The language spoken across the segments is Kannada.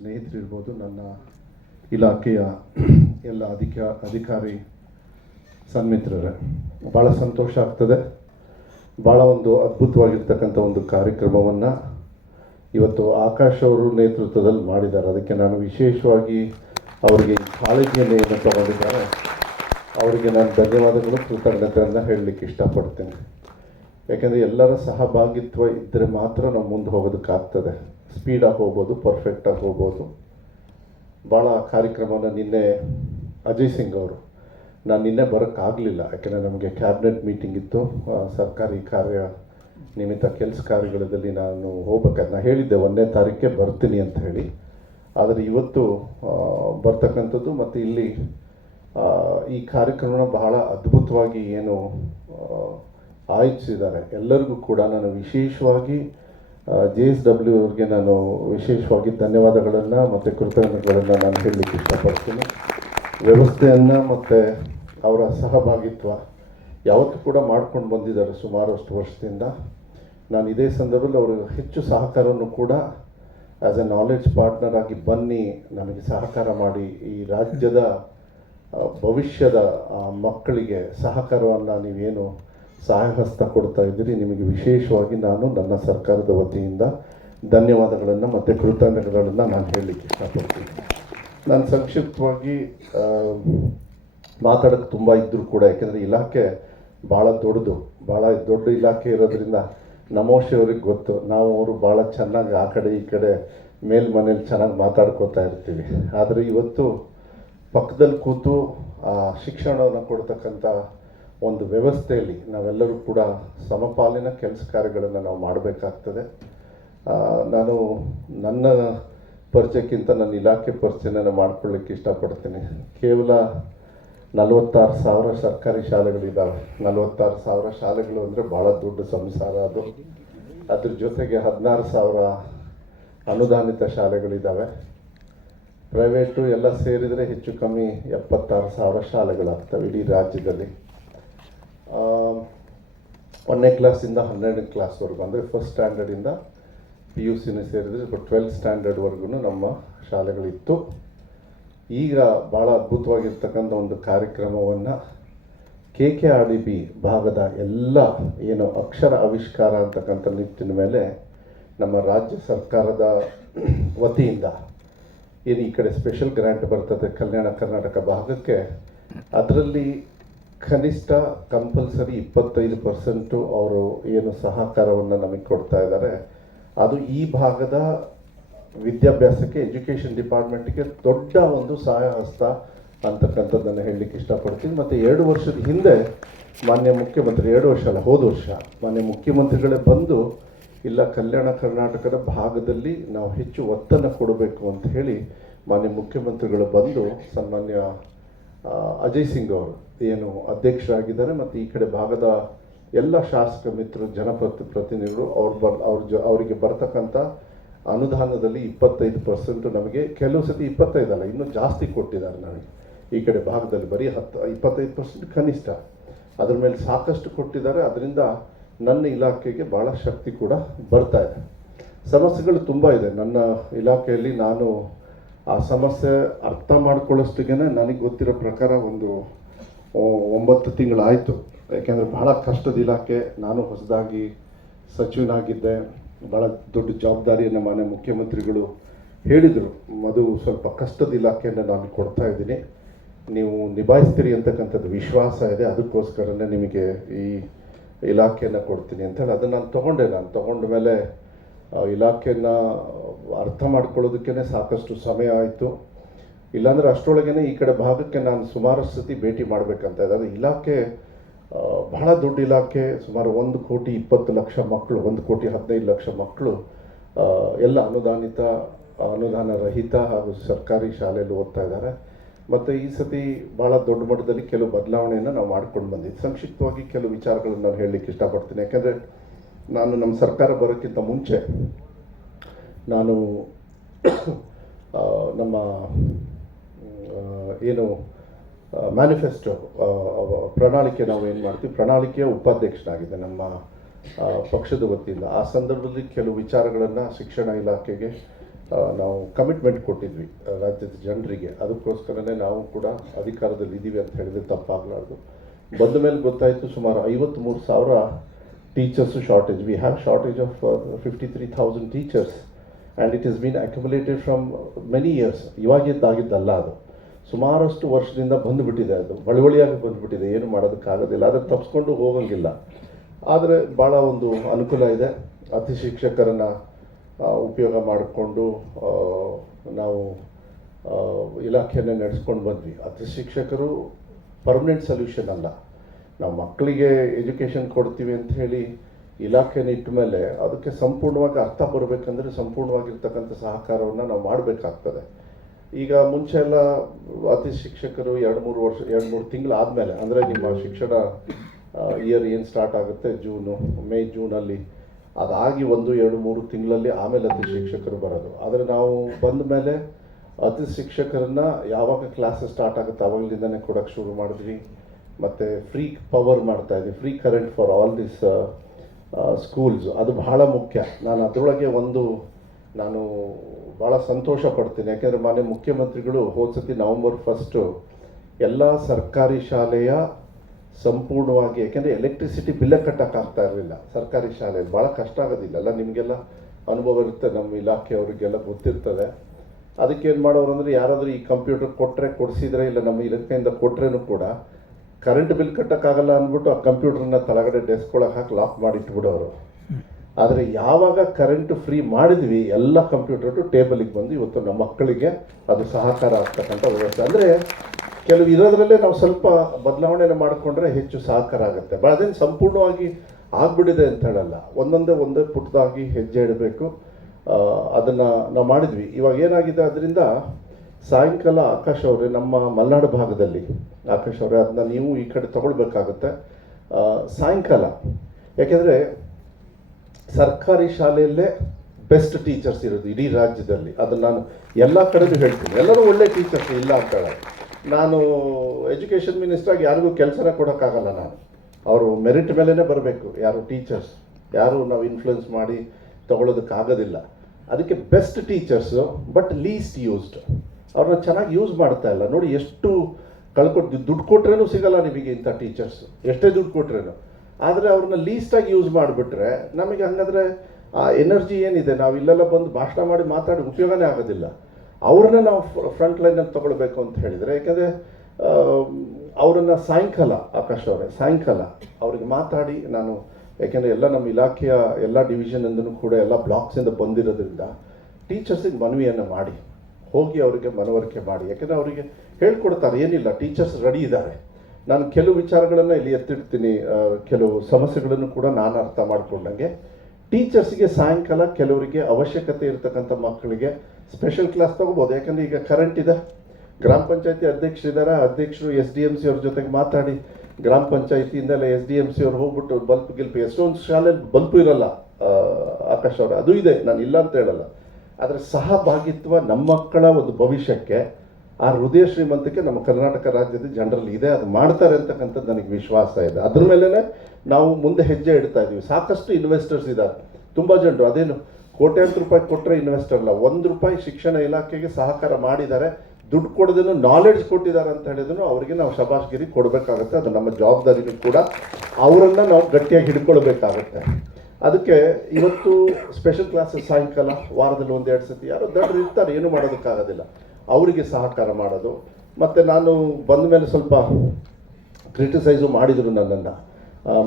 ಸ್ನೇಹಿತರಿರ್ಬೋದು, ನನ್ನ ಇಲಾಖೆಯ ಎಲ್ಲ ಅಧಿಕ, ಅಧಿಕಾರಿ ಸನ್ಮಿತ್ರರೇ ಭಾಳ ಸಂತೋಷ ಆಗ್ತದೆ. ಭಾಳ ಒಂದು ಅದ್ಭುತವಾಗಿರ್ತಕ್ಕಂಥ ಒಂದು ಕಾರ್ಯಕ್ರಮವನ್ನು ಇವತ್ತು ಆಕಾಶ್ ಅವರು ನೇತೃತ್ವದಲ್ಲಿ ಮಾಡಿದ್ದಾರೆ. ಅದಕ್ಕೆ ನಾನು ವಿಶೇಷವಾಗಿ ಅವರಿಗೆ ಕಾಲೇಜಿನಲ್ಲಿ ಏನು ತಗೊಂಡಿದ್ದಾರೆ. ಅವರಿಗೆ ನಾನು ಧನ್ಯವಾದಗಳು, ಕೃತಜ್ಞತೆಯನ್ನು ಹೇಳಲಿಕ್ಕೆ ಇಷ್ಟಪಡ್ತೇನೆ. ಯಾಕೆಂದರೆ ಎಲ್ಲರ ಸಹಭಾಗಿತ್ವ ಇದ್ದರೆ ಮಾತ್ರ ನಾವು ಮುಂದೆ ಹೋಗೋದಕ್ಕಾಗ್ತದೆ. ಸ್ಪೀಡಾಗಿ ಹೋಗ್ಬೋದು ಪರ್ಫೆಕ್ಟಾಗಿ ಹೋಗ್ಬೋದು. ಭಾಳ ಕಾರ್ಯಕ್ರಮನ ನಿನ್ನೆ ಅಜಯ್ ಸಿಂಗ್ ಅವರು. ನಾನು ನಿನ್ನೆ ಬರೋಕ್ಕಾಗಲಿಲ್ಲ, ಯಾಕೆಂದರೆ ನಮಗೆ ಕ್ಯಾಬಿನೆಟ್ ಮೀಟಿಂಗ್ ಇತ್ತು. ಸರ್ಕಾರಿ ಕಾರ್ಯ ನಿಮಿತ್ತ ಕೆಲಸ ಕಾರ್ಯಗಳಲ್ಲಿ ನಾನು ಹೋಗ್ಬೇಕಾದ್ರೆ ನಾನು ಹೇಳಿದ್ದೆ. ಒಂದನೇ ತಾರೀಕೆ ಬರ್ತೀನಿ ಅಂತ ಹೇಳಿ. ಆದರೆ ಇವತ್ತು ಬರ್ತಕ್ಕಂಥದ್ದು ಮತ್ತು ಇಲ್ಲಿ ಈ ಕಾರ್ಯಕ್ರಮನ ಬಹಳ ಅದ್ಭುತವಾಗಿ ಏನು ಆಯೋಜಿಸಿದ್ದಾರೆ. ಎಲ್ಲರಿಗೂ ಕೂಡ ನಾನು ವಿಶೇಷವಾಗಿ ಜೆ ಎಸ್ ಡಬ್ಲ್ಯೂ ಅವ್ರಿಗೆ ನಾನು ವಿಶೇಷವಾಗಿ ಧನ್ಯವಾದಗಳನ್ನು ಮತ್ತು ಕೃತಜ್ಞತೆಗಳನ್ನು ನಾನು ಹೇಳಲಿಕ್ಕೆ ಇಷ್ಟಪಡ್ತೀನಿ. ವ್ಯವಸ್ಥೆಯನ್ನು ಮತ್ತು ಅವರ ಸಹಭಾಗಿತ್ವ ಯಾವತ್ತೂ ಕೂಡ ಮಾಡ್ಕೊಂಡು ಬಂದಿದ್ದಾರೆ ಸುಮಾರಷ್ಟು ವರ್ಷದಿಂದ. ನಾನು ಇದೇ ಸಂದರ್ಭದಲ್ಲಿ ಅವರು ಹೆಚ್ಚು ಸಹಕಾರವನ್ನು ಕೂಡ ಆ್ಯಸ್ ಎ ನಾಲೆಡ್ಜ್ ಪಾರ್ಟ್ನರ್ ಆಗಿ ಬನ್ನಿ, ನನಗೆ ಸಹಕಾರ ಮಾಡಿ, ಈ ರಾಜ್ಯದ ಭವಿಷ್ಯದ ಮಕ್ಕಳಿಗೆ ಸಹಕಾರವನ್ನು ನೀವೇನು ಸಹಾಯ ಹಸ್ತ ಕೊಡ್ತಾ ಇದ್ದೀರಿ. ನಿಮಗೆ ವಿಶೇಷವಾಗಿ ನಾನು ನನ್ನ ಸರ್ಕಾರದ ವತಿಯಿಂದ ಧನ್ಯವಾದಗಳನ್ನು ಮತ್ತು ಕೃತಜ್ಞತೆಗಳನ್ನು ನಾನು ಹೇಳಲಿಕ್ಕೆ ಇಷ್ಟಪಡ್ತೀನಿ. ನಾನು ಸಂಕ್ಷಿಪ್ತವಾಗಿ ಮಾತಾಡೋಕ್ಕೆ ತುಂಬ ಇದ್ದರೂ ಕೂಡ, ಯಾಕೆಂದರೆ ಇಲಾಖೆ ಭಾಳ ದೊಡ್ಡದು. ಭಾಳ ದೊಡ್ಡ ಇಲಾಖೆ ಇರೋದ್ರಿಂದ ನಮೋಶಿ ಅವ್ರಿಗೆ ಗೊತ್ತು. ನಾವು ಅವರು ಭಾಳ ಚೆನ್ನಾಗಿ ಆ ಕಡೆ ಈ ಕಡೆ ಮೇಲ್ಮನೇಲಿ ಚೆನ್ನಾಗಿ ಮಾತಾಡ್ಕೋತಾ ಇರ್ತೀವಿ. ಆದರೆ ಇವತ್ತು ಪಕ್ಕದಲ್ಲಿ ಕೂತು ಶಿಕ್ಷಣವನ್ನು ಕೊಡ್ತಕ್ಕಂಥ ಒಂದು ವ್ಯವಸ್ಥೆಯಲ್ಲಿ ನಾವೆಲ್ಲರೂ ಕೂಡ ಸಮಪಾಲಿನ ಕೆಲಸ ಕಾರ್ಯಗಳನ್ನು ನಾವು ಮಾಡಬೇಕಾಗ್ತದೆ. ನಾನು ನನ್ನ ಪರಿಚಯಕ್ಕಿಂತ ನನ್ನ ಇಲಾಖೆ ಪರಿಚಯನ ಮಾಡ್ಕೊಳ್ಳಿಕ್ಕೆ ಇಷ್ಟಪಡ್ತೀನಿ. ಕೇವಲ ನಲವತ್ತಾರು ಸಾವಿರ ಸರ್ಕಾರಿ ಶಾಲೆಗಳಿದ್ದಾವೆ ನಲವತ್ತಾರು ಸಾವಿರ ಶಾಲೆಗಳು ಅಂದರೆ ಭಾಳ ದೊಡ್ಡ ಸಂಸಾರ ಅದು. ಅದ್ರ ಜೊತೆಗೆ ಹದಿನಾರು ಸಾವಿರ ಅನುದಾನಿತ ಶಾಲೆಗಳಿದ್ದಾವೆ ಪ್ರೈವೇಟು ಎಲ್ಲ ಸೇರಿದರೆ ಹೆಚ್ಚು ಕಮ್ಮಿ ಎಪ್ಪತ್ತಾರು ಸಾವಿರ ಶಾಲೆಗಳಾಗ್ತವೆ ಇಡೀ ರಾಜ್ಯದಲ್ಲಿ. ಒಂದನೇ ಕ್ಲಾಸಿಂದ ಹನ್ನೆರಡನೇ ಕ್ಲಾಸ್ವರೆಗೂ ಅಂದರೆ ಫಸ್ಟ್ ಸ್ಟ್ಯಾಂಡರ್ಡಿಂದ ಪಿ ಯು ಸಿನೇ ಸೇರಿದರೆ ಟ್ವೆಲ್ತ್ ಸ್ಟ್ಯಾಂಡರ್ಡ್ವರೆಗೂ ನಮ್ಮ ಶಾಲೆಗಳಿತ್ತು. ಈಗ ಭಾಳ ಅದ್ಭುತವಾಗಿರ್ತಕ್ಕಂಥ ಒಂದು ಕಾರ್ಯಕ್ರಮವನ್ನು K K R D B ಭಾಗದ ಎಲ್ಲ ಏನು ಅಕ್ಷರ ಆವಿಷ್ಕಾರ ಅಂತಕ್ಕಂಥ ನಿಟ್ಟಿನ ಮೇಲೆ ನಮ್ಮ ರಾಜ್ಯ ಸರ್ಕಾರದ ವತಿಯಿಂದ ಏನು ಈ ಕಡೆ ಸ್ಪೆಷಲ್ ಗ್ರ್ಯಾಂಟ್ ಬರ್ತದೆ ಕಲ್ಯಾಣ ಕರ್ನಾಟಕ ಭಾಗಕ್ಕೆ. ಅದರಲ್ಲಿ ಕನಿಷ್ಠ ಕಂಪಲ್ಸರಿ ಇಪ್ಪತ್ತೈದು ಪರ್ಸೆಂಟು ಅವರು ಏನು ಸಹಕಾರವನ್ನು ನಮಗೆ ಕೊಡ್ತಾ ಇದ್ದಾರೆ ಅದು ಈ ಭಾಗದ ವಿದ್ಯಾಭ್ಯಾಸಕ್ಕೆ ಎಜುಕೇಷನ್ ಡಿಪಾರ್ಟ್ಮೆಂಟ್ಗೆ ದೊಡ್ಡ ಒಂದು ಸಹಾಯ ಹಸ್ತ ಅಂತಕ್ಕಂಥದ್ದನ್ನು ಹೇಳಲಿಕ್ಕೆ ಇಷ್ಟಪಡ್ತೀನಿ. ಮತ್ತು ಎರಡು ವರ್ಷದ ಹಿಂದೆ ಮಾನ್ಯ ಮುಖ್ಯಮಂತ್ರಿ, ಎರಡು ವರ್ಷ ಅಲ್ಲ, ಹೋದ ವರ್ಷ ಮಾನ್ಯ ಮುಖ್ಯಮಂತ್ರಿಗಳೇ ಬಂದು, ಇಲ್ಲ ಕಲ್ಯಾಣ ಕರ್ನಾಟಕದ ಭಾಗದಲ್ಲಿ ನಾವು ಹೆಚ್ಚು ಒತ್ತನ್ನು ಕೊಡಬೇಕು ಅಂತ ಹೇಳಿ ಮಾನ್ಯ ಮುಖ್ಯಮಂತ್ರಿಗಳು ಬಂದು ಸನ್ಮಾನ್ಯ ಅಜಯ್ ಸಿಂಗ್ ಅವರು ಏನು ಅಧ್ಯಕ್ಷರಾಗಿದ್ದಾರೆ ಮತ್ತು ಈ ಕಡೆ ಭಾಗದ ಎಲ್ಲ ಶಾಸಕ ಮಿತ್ರರು ಜನಪ್ರತಿ ಪ್ರತಿನಿಧಿಗಳು ಅವ್ರು ಬರ್ ಅವ್ರ ಜ ಅವರಿಗೆ ಬರ್ತಕ್ಕಂಥ ಅನುದಾನದಲ್ಲಿ ಇಪ್ಪತ್ತೈದು ಪರ್ಸೆಂಟು ನಮಗೆ ಕೆಲವು ಸತಿ ಇಪ್ಪತ್ತೈದಲ್ಲ, ಇನ್ನೂ ಜಾಸ್ತಿ ಕೊಟ್ಟಿದ್ದಾರೆ ನನಗೆ ಈ ಕಡೆ ಭಾಗದಲ್ಲಿ ಬರೀ ಹತ್ತು ಇಪ್ಪತ್ತೈದು ಪರ್ಸೆಂಟ್ ಕನಿಷ್ಠ. ಅದ್ರ ಮೇಲೆ ಸಾಕಷ್ಟು ಕೊಟ್ಟಿದ್ದಾರೆ, ಅದರಿಂದ ನನ್ನ ಇಲಾಖೆಗೆ ಭಾಳ ಶಕ್ತಿ ಕೂಡ ಬರ್ತಾ ಇದೆ. ಸಮಸ್ಯೆಗಳು ತುಂಬ ಇದೆ. ನನ್ನ ಇಲಾಖೆಯಲ್ಲಿ ನಾನು ಆ ಸಮಸ್ಯೆ ಅರ್ಥ ಮಾಡ್ಕೊಳ್ಳೋಷ್ಟಿಗೆ ನನಗೆ ಗೊತ್ತಿರೋ ಪ್ರಕಾರ ಒಂದು ಒಂಬತ್ತು ತಿಂಗಳಾಯಿತು. ಯಾಕೆಂದರೆ ಭಾಳ ಕಷ್ಟದ ಇಲಾಖೆ, ನಾನು ಹೊಸದಾಗಿ ಸಚಿವನಾಗಿದ್ದೆ. ಭಾಳ ದೊಡ್ಡ ಜವಾಬ್ದಾರಿಯನ್ನು ಮಾನ್ಯ ಮುಖ್ಯಮಂತ್ರಿಗಳು ಹೇಳಿದರು. ಮದು ಸ್ವಲ್ಪ ಕಷ್ಟದ ಇಲಾಖೆಯನ್ನು ನಾನು ಕೊಡ್ತಾ ಇದ್ದೀನಿ. ನೀವು ನಿಭಾಯಿಸ್ತೀರಿ ಅಂತಕ್ಕಂಥದ್ದು ವಿಶ್ವಾಸ ಇದೆ. ಅದಕ್ಕೋಸ್ಕರನೇ ನಿಮಗೆ ಈ ಇಲಾಖೆಯನ್ನು ಕೊಡ್ತೀನಿ ಅಂತೇಳಿ ಅದನ್ನು ನಾನು ತೊಗೊಂಡೆ. ನಾನು ತೊಗೊಂಡ ಮೇಲೆ ಆ, ಇಲಾಖೆಯನ್ನು ಅರ್ಥ ಮಾಡ್ಕೊಳ್ಳೋದಕ್ಕೇ ಸಾಕಷ್ಟು ಸಮಯ ಆಯಿತು. ಇಲ್ಲಾಂದರೆ ಅಷ್ಟರೊಳಗೇ ಈ ಕಡೆ ಭಾಗಕ್ಕೆ ನಾನು ಸುಮಾರು ಸತಿ ಭೇಟಿ ಮಾಡಬೇಕಂತ ಇದ್ದಾರೆ ಇಲಾಖೆ ಬಹಳ ದೊಡ್ಡ ಇಲಾಖೆ, ಸುಮಾರು ಒಂದು ಕೋಟಿ ಇಪ್ಪತ್ತು ಲಕ್ಷ ಮಕ್ಕಳು, ಒಂದು ಕೋಟಿ ಹದಿನೈದು ಲಕ್ಷ ಮಕ್ಕಳು ಎಲ್ಲ ಅನುದಾನಿತ, ಅನುದಾನ ರಹಿತ ಹಾಗೂ ಸರ್ಕಾರಿ ಶಾಲೆಯಲ್ಲಿ ಓದ್ತಾ ಇದ್ದಾರೆ. ಮತ್ತು ಈ ಸತಿ ಭಾಳ ದೊಡ್ಡ ಮಟ್ಟದಲ್ಲಿ ಕೆಲವು ಬದಲಾವಣೆಯನ್ನು ನಾವು ಮಾಡ್ಕೊಂಡು ಬಂದಿದ್ದು ಸಂಕ್ಷಿಪ್ತವಾಗಿ ಕೆಲವು ವಿಚಾರಗಳನ್ನು ನಾನು ಹೇಳಲಿಕ್ಕೆ ಇಷ್ಟಪಡ್ತೀನಿ. ಯಾಕೆಂದರೆ ನಾನು ನಮ್ಮ ಸರ್ಕಾರ ಬರೋಕ್ಕಿಂತ ಮುಂಚೆ ನಾನು ನಮ್ಮ ಏನು ಮ್ಯಾನಿಫೆಸ್ಟೋ ಪ್ರಣಾಳಿಕೆ ನಾವು ಏನು ಮಾಡ್ತೀವಿ? ಪ್ರಣಾಳಿಕೆಯ ಉಪಾಧ್ಯಕ್ಷನಾಗಿದೆ ನಮ್ಮ ಪಕ್ಷದ ವತಿಯಿಂದ. ಆ ಸಂದರ್ಭದಲ್ಲಿ ಕೆಲವು ವಿಚಾರಗಳನ್ನು ಶಿಕ್ಷಣ ಇಲಾಖೆಗೆ ನಾವು ಕಮಿಟ್ಮೆಂಟ್ ಕೊಟ್ಟಿದ್ವಿ ರಾಜ್ಯದ ಜನರಿಗೆ. ಅದಕ್ಕೋಸ್ಕರನೇ ನಾವು ಕೂಡ ಅಧಿಕಾರದಲ್ಲಿ ಇದ್ದೀವಿ ಅಂತ ಹೇಳಿದ್ರೆ ತಪ್ಪಾಗಲಾರ್ದು. ಬಂದ ಮೇಲೆ ಗೊತ್ತಾಯಿತು ಸುಮಾರು ಐವತ್ತ್ಮೂರು ಸಾವಿರ teachers shortage we have shortage of fifty three thousand teachers and it been accumulated from from years. ಇವಾಗಿದ್ದಾಗಿದ್ದಲ್ಲ ಅದು. ಸುಮಾರಷ್ಟು ವರ್ಷದಿಂದ ಬಂದುಬಿಟ್ಟಿದೆ ಅದು. ಬಳುವಳಿಯಾಗಿ ಬಂದುಬಿಟ್ಟಿದೆ. ಏನು ಮಾಡೋದಕ್ಕಾಗೋದಿಲ್ಲ ಅದ್ರ ತಪ್ಪಿಸ್ಕೊಂಡು ಹೋಗೋಂಗಿಲ್ಲ. ಆದರೆ ಭಾಳ ಒಂದು ಅನುಕೂಲ ಇದೆ. ಅತಿ ಶಿಕ್ಷಕರನ್ನು ಉಪಯೋಗ ಮಾಡಿಕೊಂಡು ನಾವು ಇಲಾಖೆಯನ್ನು ನಡೆಸ್ಕೊಂಡು ಬಂದ್ವಿ. ಅತಿ ಶಿಕ್ಷಕರು ಪರ್ಮನೆಂಟ್ ಸೊಲ್ಯೂಷನ್ ಅಲ್ಲ. ನಾವು ಮಕ್ಕಳಿಗೆ ಎಜುಕೇಷನ್ ಕೊಡ್ತೀವಿ ಅಂತ ಹೇಳಿ ಇಲಾಖೆನ ಇಟ್ಟ ಮೇಲೆ ಅದಕ್ಕೆ ಸಂಪೂರ್ಣವಾಗಿ ಅರ್ಥ ಬರಬೇಕಂದ್ರೆ ಸಂಪೂರ್ಣವಾಗಿರ್ತಕ್ಕಂಥ ಸಹಕಾರವನ್ನು ನಾವು ಮಾಡಬೇಕಾಗ್ತದೆ. ಈಗ ಮುಂಚೆ ಎಲ್ಲ ಅತಿ ಶಿಕ್ಷಕರು ಎರಡು ಮೂರು ವರ್ಷ, ಎರಡು ಮೂರು ತಿಂಗಳು ಆದಮೇಲೆ, ಅಂದರೆ ನಿಮ್ಮ ಶಿಕ್ಷಣ ಇಯರ್ ಏನು ಸ್ಟಾರ್ಟ್ ಆಗುತ್ತೆ? ಜೂನು ಮೇ ಜೂನಲ್ಲಿ ಅದಾಗಿ ಒಂದು, ಎರಡು, ಮೂರು ತಿಂಗಳಲ್ಲಿ ಆಮೇಲೆ ಅತಿ ಶಿಕ್ಷಕರು ಬರೋದು. ಆದರೆ ನಾವು ಬಂದ ಮೇಲೆ ಅತಿ ಶಿಕ್ಷಕರನ್ನು ಯಾವಾಗ ಕ್ಲಾಸಸ್ ಸ್ಟಾರ್ಟ್ ಆಗುತ್ತೆ, ಅವಾಗಲಿಂದನೇ ಕೊಡೋಕ್ಕೆ ಶುರು ಮಾಡಿದ್ವಿ. ಮತ್ತು ಫ್ರೀ ಪವರ್ ಮಾಡ್ತಾ ಇದೆ free current for all this schools ಅದು ಬಹಳ ಮುಖ್ಯ. ನಾನು ಅದರೊಳಗೆ ಒಂದು, ನಾನು ಭಾಳ ಸಂತೋಷ ಪಡ್ತೀನಿ. ಯಾಕೆಂದರೆ ಮಾನ್ಯ ಮುಖ್ಯಮಂತ್ರಿಗಳು ಹೋದ ಸತಿ ನವಂಬರ್ ಫಸ್ಟು ಎಲ್ಲ ಸರ್ಕಾರಿ ಶಾಲೆಯ ಸಂಪೂರ್ಣವಾಗಿ, ಯಾಕೆಂದರೆ ಎಲೆಕ್ಟ್ರಿಸಿಟಿ ಬಿಲ್ಲೇ ಕಟ್ಟೋಕ್ಕಾಗ್ತಾ ಇರಲಿಲ್ಲ. ಸರ್ಕಾರಿ ಶಾಲೆ ಭಾಳ ಕಷ್ಟ ಆಗೋದಿಲ್ಲ. ಅಲ್ಲ, ನಿಮಗೆಲ್ಲ ಅನುಭವ ಇರುತ್ತೆ, ನಮ್ಮ ಇಲಾಖೆಯವರಿಗೆಲ್ಲ ಗೊತ್ತಿರ್ತದೆ. ಅದಕ್ಕೆ ಏನು ಮಾಡೋರು ಅಂದರೆ, ಯಾರಾದರೂ ಈ ಕಂಪ್ಯೂಟರ್ ಕೊಟ್ಟರೆ ಕೊಡಿಸಿದ್ರೆ, ಇಲ್ಲ ನಮ್ಮ ಇಲಾಖೆಯಿಂದ ಕೊಟ್ರೇನು ಕೂಡ ಕರೆಂಟ್ ಬಿಲ್ ಕಟ್ಟೋಕ್ಕಾಗಲ್ಲ ಅಂದ್ಬಿಟ್ಟು ಆ ಕಂಪ್ಯೂಟರ್ನ ತಳಗಡೆ ಡೆಸ್ಕ್ ಒಳಗೆ ಹಾಕಿ ಲಾಕ್ ಮಾಡಿಟ್ಬಿಡೋರು ಆದರೆ ಯಾವಾಗ ಕರೆಂಟ್ ಫ್ರೀ ಮಾಡಿದ್ವಿ, ಎಲ್ಲ ಕಂಪ್ಯೂಟರ್ ಟೇಬಲಿಗೆ ಬಂದು ಇವತ್ತು ನಮ್ಮ ಮಕ್ಕಳಿಗೆ ಅದು ಸಹಕಾರ ಆಗ್ತಕ್ಕಂಥ ವ್ಯವಸ್ಥೆ. ಅಂದರೆ ಕೆಲವು ಇರೋದ್ರಲ್ಲೇ ನಾವು ಸ್ವಲ್ಪ ಬದಲಾವಣೆ ಮಾಡಿಕೊಂಡ್ರೆ ಹೆಚ್ಚು ಸಹಕಾರ ಆಗುತ್ತೆ. ಬಟ್ ಅದೇನು ಸಂಪೂರ್ಣವಾಗಿ ಆಗ್ಬಿಡಿದೆ ಅಂತ ಹೇಳಲ್ಲ. ಒಂದೊಂದೇ ಒಂದೇ ಪುಟ್ಟದಾಗಿ ಹೆಜ್ಜೆ ಇಡಬೇಕು. ಅದನ್ನು ನಾವು ಮಾಡಿದ್ವಿ. ಇವಾಗ ಏನಾಗಿದೆ ಅದರಿಂದ ಸಾಯಂಕಾಲ ಆಕಾಶ್ ಅವರೇ ನಮ್ಮ ಮಲೆನಾಡು ಭಾಗದಲ್ಲಿ. ಆಕಾಶ್ ಅವರೇ ಅದನ್ನ ನೀವು ಈ ಕಡೆ ತಗೊಳ್ಬೇಕಾಗುತ್ತೆ. ಸಾಯಂಕಾಲ. ಯಾಕೆಂದರೆ ಸರ್ಕಾರಿ ಶಾಲೆಯಲ್ಲೇ ಬೆಸ್ಟ್ ಟೀಚರ್ಸ್ ಇರೋದು ಇಡೀ ರಾಜ್ಯದಲ್ಲಿ. ಅದನ್ನು ನಾನು ಎಲ್ಲ ಕಡೆನೂ ಹೇಳ್ತೀನಿ. ಎಲ್ಲರೂ ಒಳ್ಳೆ ಟೀಚರ್ಸ್ ಇಲ್ಲ ಅಂತ ನಾನು ಎಜುಕೇಷನ್ ಮಿನಿಸ್ಟ್ರಾಗಿ ಯಾರಿಗೂ ಕೆಲಸನ ಕೊಡೋಕ್ಕಾಗಲ್ಲ ನಾನು. ಅವರು ಮೆರಿಟ್ ಮೇಲೇ ಬರಬೇಕು. ಯಾರು ಟೀಚರ್ಸ್? ಯಾರು ನಾವು ಇನ್ಫ್ಲುಯೆನ್ಸ್ ಮಾಡಿ ತಗೊಳ್ಳೋದಕ್ಕಾಗೋದಿಲ್ಲ. ಅದಕ್ಕೆ best teachers, but least used. ಅವ್ರನ್ನ ಚೆನ್ನಾಗಿ ಯೂಸ್ ಮಾಡ್ತಾ ಇಲ್ಲ. ನೋಡಿ ಎಷ್ಟು ಕಳ್ಕೊಟ್ಟು ದುಡ್ಡು ಕೊಟ್ರೇನು ಸಿಗಲ್ಲ ನಿಮಗೆ ಇಂಥ ಟೀಚರ್ಸ್ ಎಷ್ಟೇ ದುಡ್ಡು ಕೊಟ್ರೇನು. ಆದರೆ ಅವ್ರನ್ನ ಲೀಸ್ಟಾಗಿ ಯೂಸ್ ಮಾಡಿಬಿಟ್ರೆ ನಮಗೆ ಹಂಗಾದ್ರೆ ಆ ಎನರ್ಜಿ ಏನಿದೆ? ನಾವು ಇಲ್ಲೆಲ್ಲ ಬಂದು ಭಾಷಣ ಮಾಡಿ ಮಾತಾಡಿ ಉಪಯೋಗನೇ ಆಗೋದಿಲ್ಲ. ಅವ್ರನ್ನ ನಾವು ಫ್ರಂಟ್ ಲೈನಲ್ಲಿ ತಗೊಳ್ಬೇಕು ಅಂತ ಹೇಳಿದರೆ, ಯಾಕಂದರೆ ಅವರನ್ನು ಸಾಯಂಕಾಲ ಆಕಾಶ್ ಅವರೇ, ಸಾಯಂಕಾಲ ಅವ್ರಿಗೆ ಮಾತಾಡಿ ನಾನು, ಯಾಕೆಂದರೆ ಎಲ್ಲ ನಮ್ಮ ಇಲಾಖೆಯ ಎಲ್ಲ ಡಿವಿಷನಿಂದನೂ ಕೂಡ ಎಲ್ಲ ಬ್ಲಾಕ್ಸಿಂದ ಬಂದಿರೋದ್ರಿಂದ ಟೀಚರ್ಸಿಗೆ ಮನವಿಯನ್ನು ಮಾಡಿ. ಹೋಗಿ ಅವರಿಗೆ ಮನವರಿಕೆ ಮಾಡಿ. ಯಾಕೆಂದರೆ ಅವರಿಗೆ ಹೇಳ್ಕೊಡ್ತಾರೆ, ಏನಿಲ್ಲ ಟೀಚರ್ಸ್ ರೆಡಿ ಇದ್ದಾರೆ. ನಾನು ಕೆಲವು ವಿಚಾರಗಳನ್ನು ಇಲ್ಲಿ ಎತ್ತಿಡ್ತೀನಿ. ಕೆಲವು ಸಮಸ್ಯೆಗಳನ್ನು ಕೂಡ ನಾನು ಅರ್ಥ ಮಾಡ್ಕೊಂಡಂಗೆ. ಟೀಚರ್ಸ್ಗೆ ಸಾಯಂಕಾಲ ಕೆಲವರಿಗೆ ಅವಶ್ಯಕತೆ ಇರತಕ್ಕಂಥ ಮಕ್ಕಳಿಗೆ ಸ್ಪೆಷಲ್ ಕ್ಲಾಸ್ ತಗೋಬೋದು. ಯಾಕಂದರೆ ಈಗ ಕರೆಂಟ್ ಇದೆ. ಗ್ರಾಮ ಪಂಚಾಯತಿ ಅಧ್ಯಕ್ಷರಿದ್ದಾರೆ ಅಧ್ಯಕ್ಷರು ಎಸ್ ಡಿ ಎಂ ಸಿ ಅವ್ರ ಜೊತೆಗೆ ಮಾತಾಡಿ. ಗ್ರಾಮ ಪಂಚಾಯತಿಯಿಂದಲೇ ಎಸ್ ಡಿ ಎಂ ಸಿ ಅವ್ರು ಹೋಗ್ಬಿಟ್ಟು, ಬಲ್ಪ್ ಗಿಲ್ಪ್, ಎಷ್ಟೊಂದು ಶಾಲೆಯಲ್ಲಿ ಬಲ್ಪ್ ಇರಲ್ಲ. ಆಕಾಶ್ ಅವ್ರೆ, ಅದು ಇದೆ. ನಾನು ಇಲ್ಲ ಅಂತ ಹೇಳಲ್ಲ. ಆದರೆ ಸಹಭಾಗಿತ್ವ ನಮ್ಮ ಮಕ್ಕಳ ಒಂದು ಭವಿಷ್ಯಕ್ಕೆ ಆ ಹೃದಯ ಶ್ರೀಮಂತಕ್ಕೆ ನಮ್ಮ ಕರ್ನಾಟಕ ರಾಜ್ಯದ ಜನರಲ್ಲಿ ಇದೆ, ಅದು ಮಾಡ್ತಾರೆ ಅಂತಕ್ಕಂಥದ್ದು ನನಗೆ ವಿಶ್ವಾಸ ಇದೆ. ಅದ್ರ ಮೇಲೇ ನಾವು ಮುಂದೆ ಹೆಜ್ಜೆ ಇಡ್ತಾ ಇದ್ದೀವಿ. ಸಾಕಷ್ಟು ಇನ್ವೆಸ್ಟರ್ಸ್ ಇದ್ದಾರೆ. ತುಂಬ ಜನರು, ಅದೇನು ಕೋಟ್ಯಾಂತರ ರೂಪಾಯಿ ಕೊಟ್ಟರೆ ಇನ್ವೆಸ್ಟರ್ ಅಲ್ಲ, ಒಂದು ರೂಪಾಯಿ ಶಿಕ್ಷಣ ಇಲಾಖೆಗೆ ಸಹಕಾರ ಮಾಡಿದ್ದಾರೆ, ದುಡ್ಡು ಕೊಡೋದನ್ನು ನಾಲೆಡ್ಜ್ ಕೊಟ್ಟಿದ್ದಾರೆ ಅಂತ ಹೇಳಿದ್ರು, ಅವರಿಗೆ ನಾವು ಶಬಾಷ್ಗಿರಿ ಕೊಡಬೇಕಾಗುತ್ತೆ, ಅದು ನಮ್ಮ ಜವಾಬ್ದಾರಿನೂ ಕೂಡ, ಅವರನ್ನು ನಾವು ಗಟ್ಟಿಯಾಗಿ ಹಿಡ್ಕೊಳ್ಬೇಕಾಗುತ್ತೆ. ಅದಕ್ಕೆ ಇವತ್ತು ಸ್ಪೆಷಲ್ ಕ್ಲಾಸಸ್ ಸಾಯಂಕಾಲ, ವಾರದಲ್ಲಿ ಒಂದೆರಡು ಸತಿ ಯಾರೋ ದಡ್ಡರು ಇರ್ತಾರೆ, ಏನು ಮಾಡೋದಕ್ಕಾಗೋದಿಲ್ಲ. ಅವರಿಗೆ ಸಹಕಾರ ಮಾಡೋದು. ಮತ್ತು ನಾನು ಬಂದ ಮೇಲೆ ಸ್ವಲ್ಪ ಕ್ರಿಟಿಸೈಸು ಮಾಡಿದರು ನನ್ನನ್ನು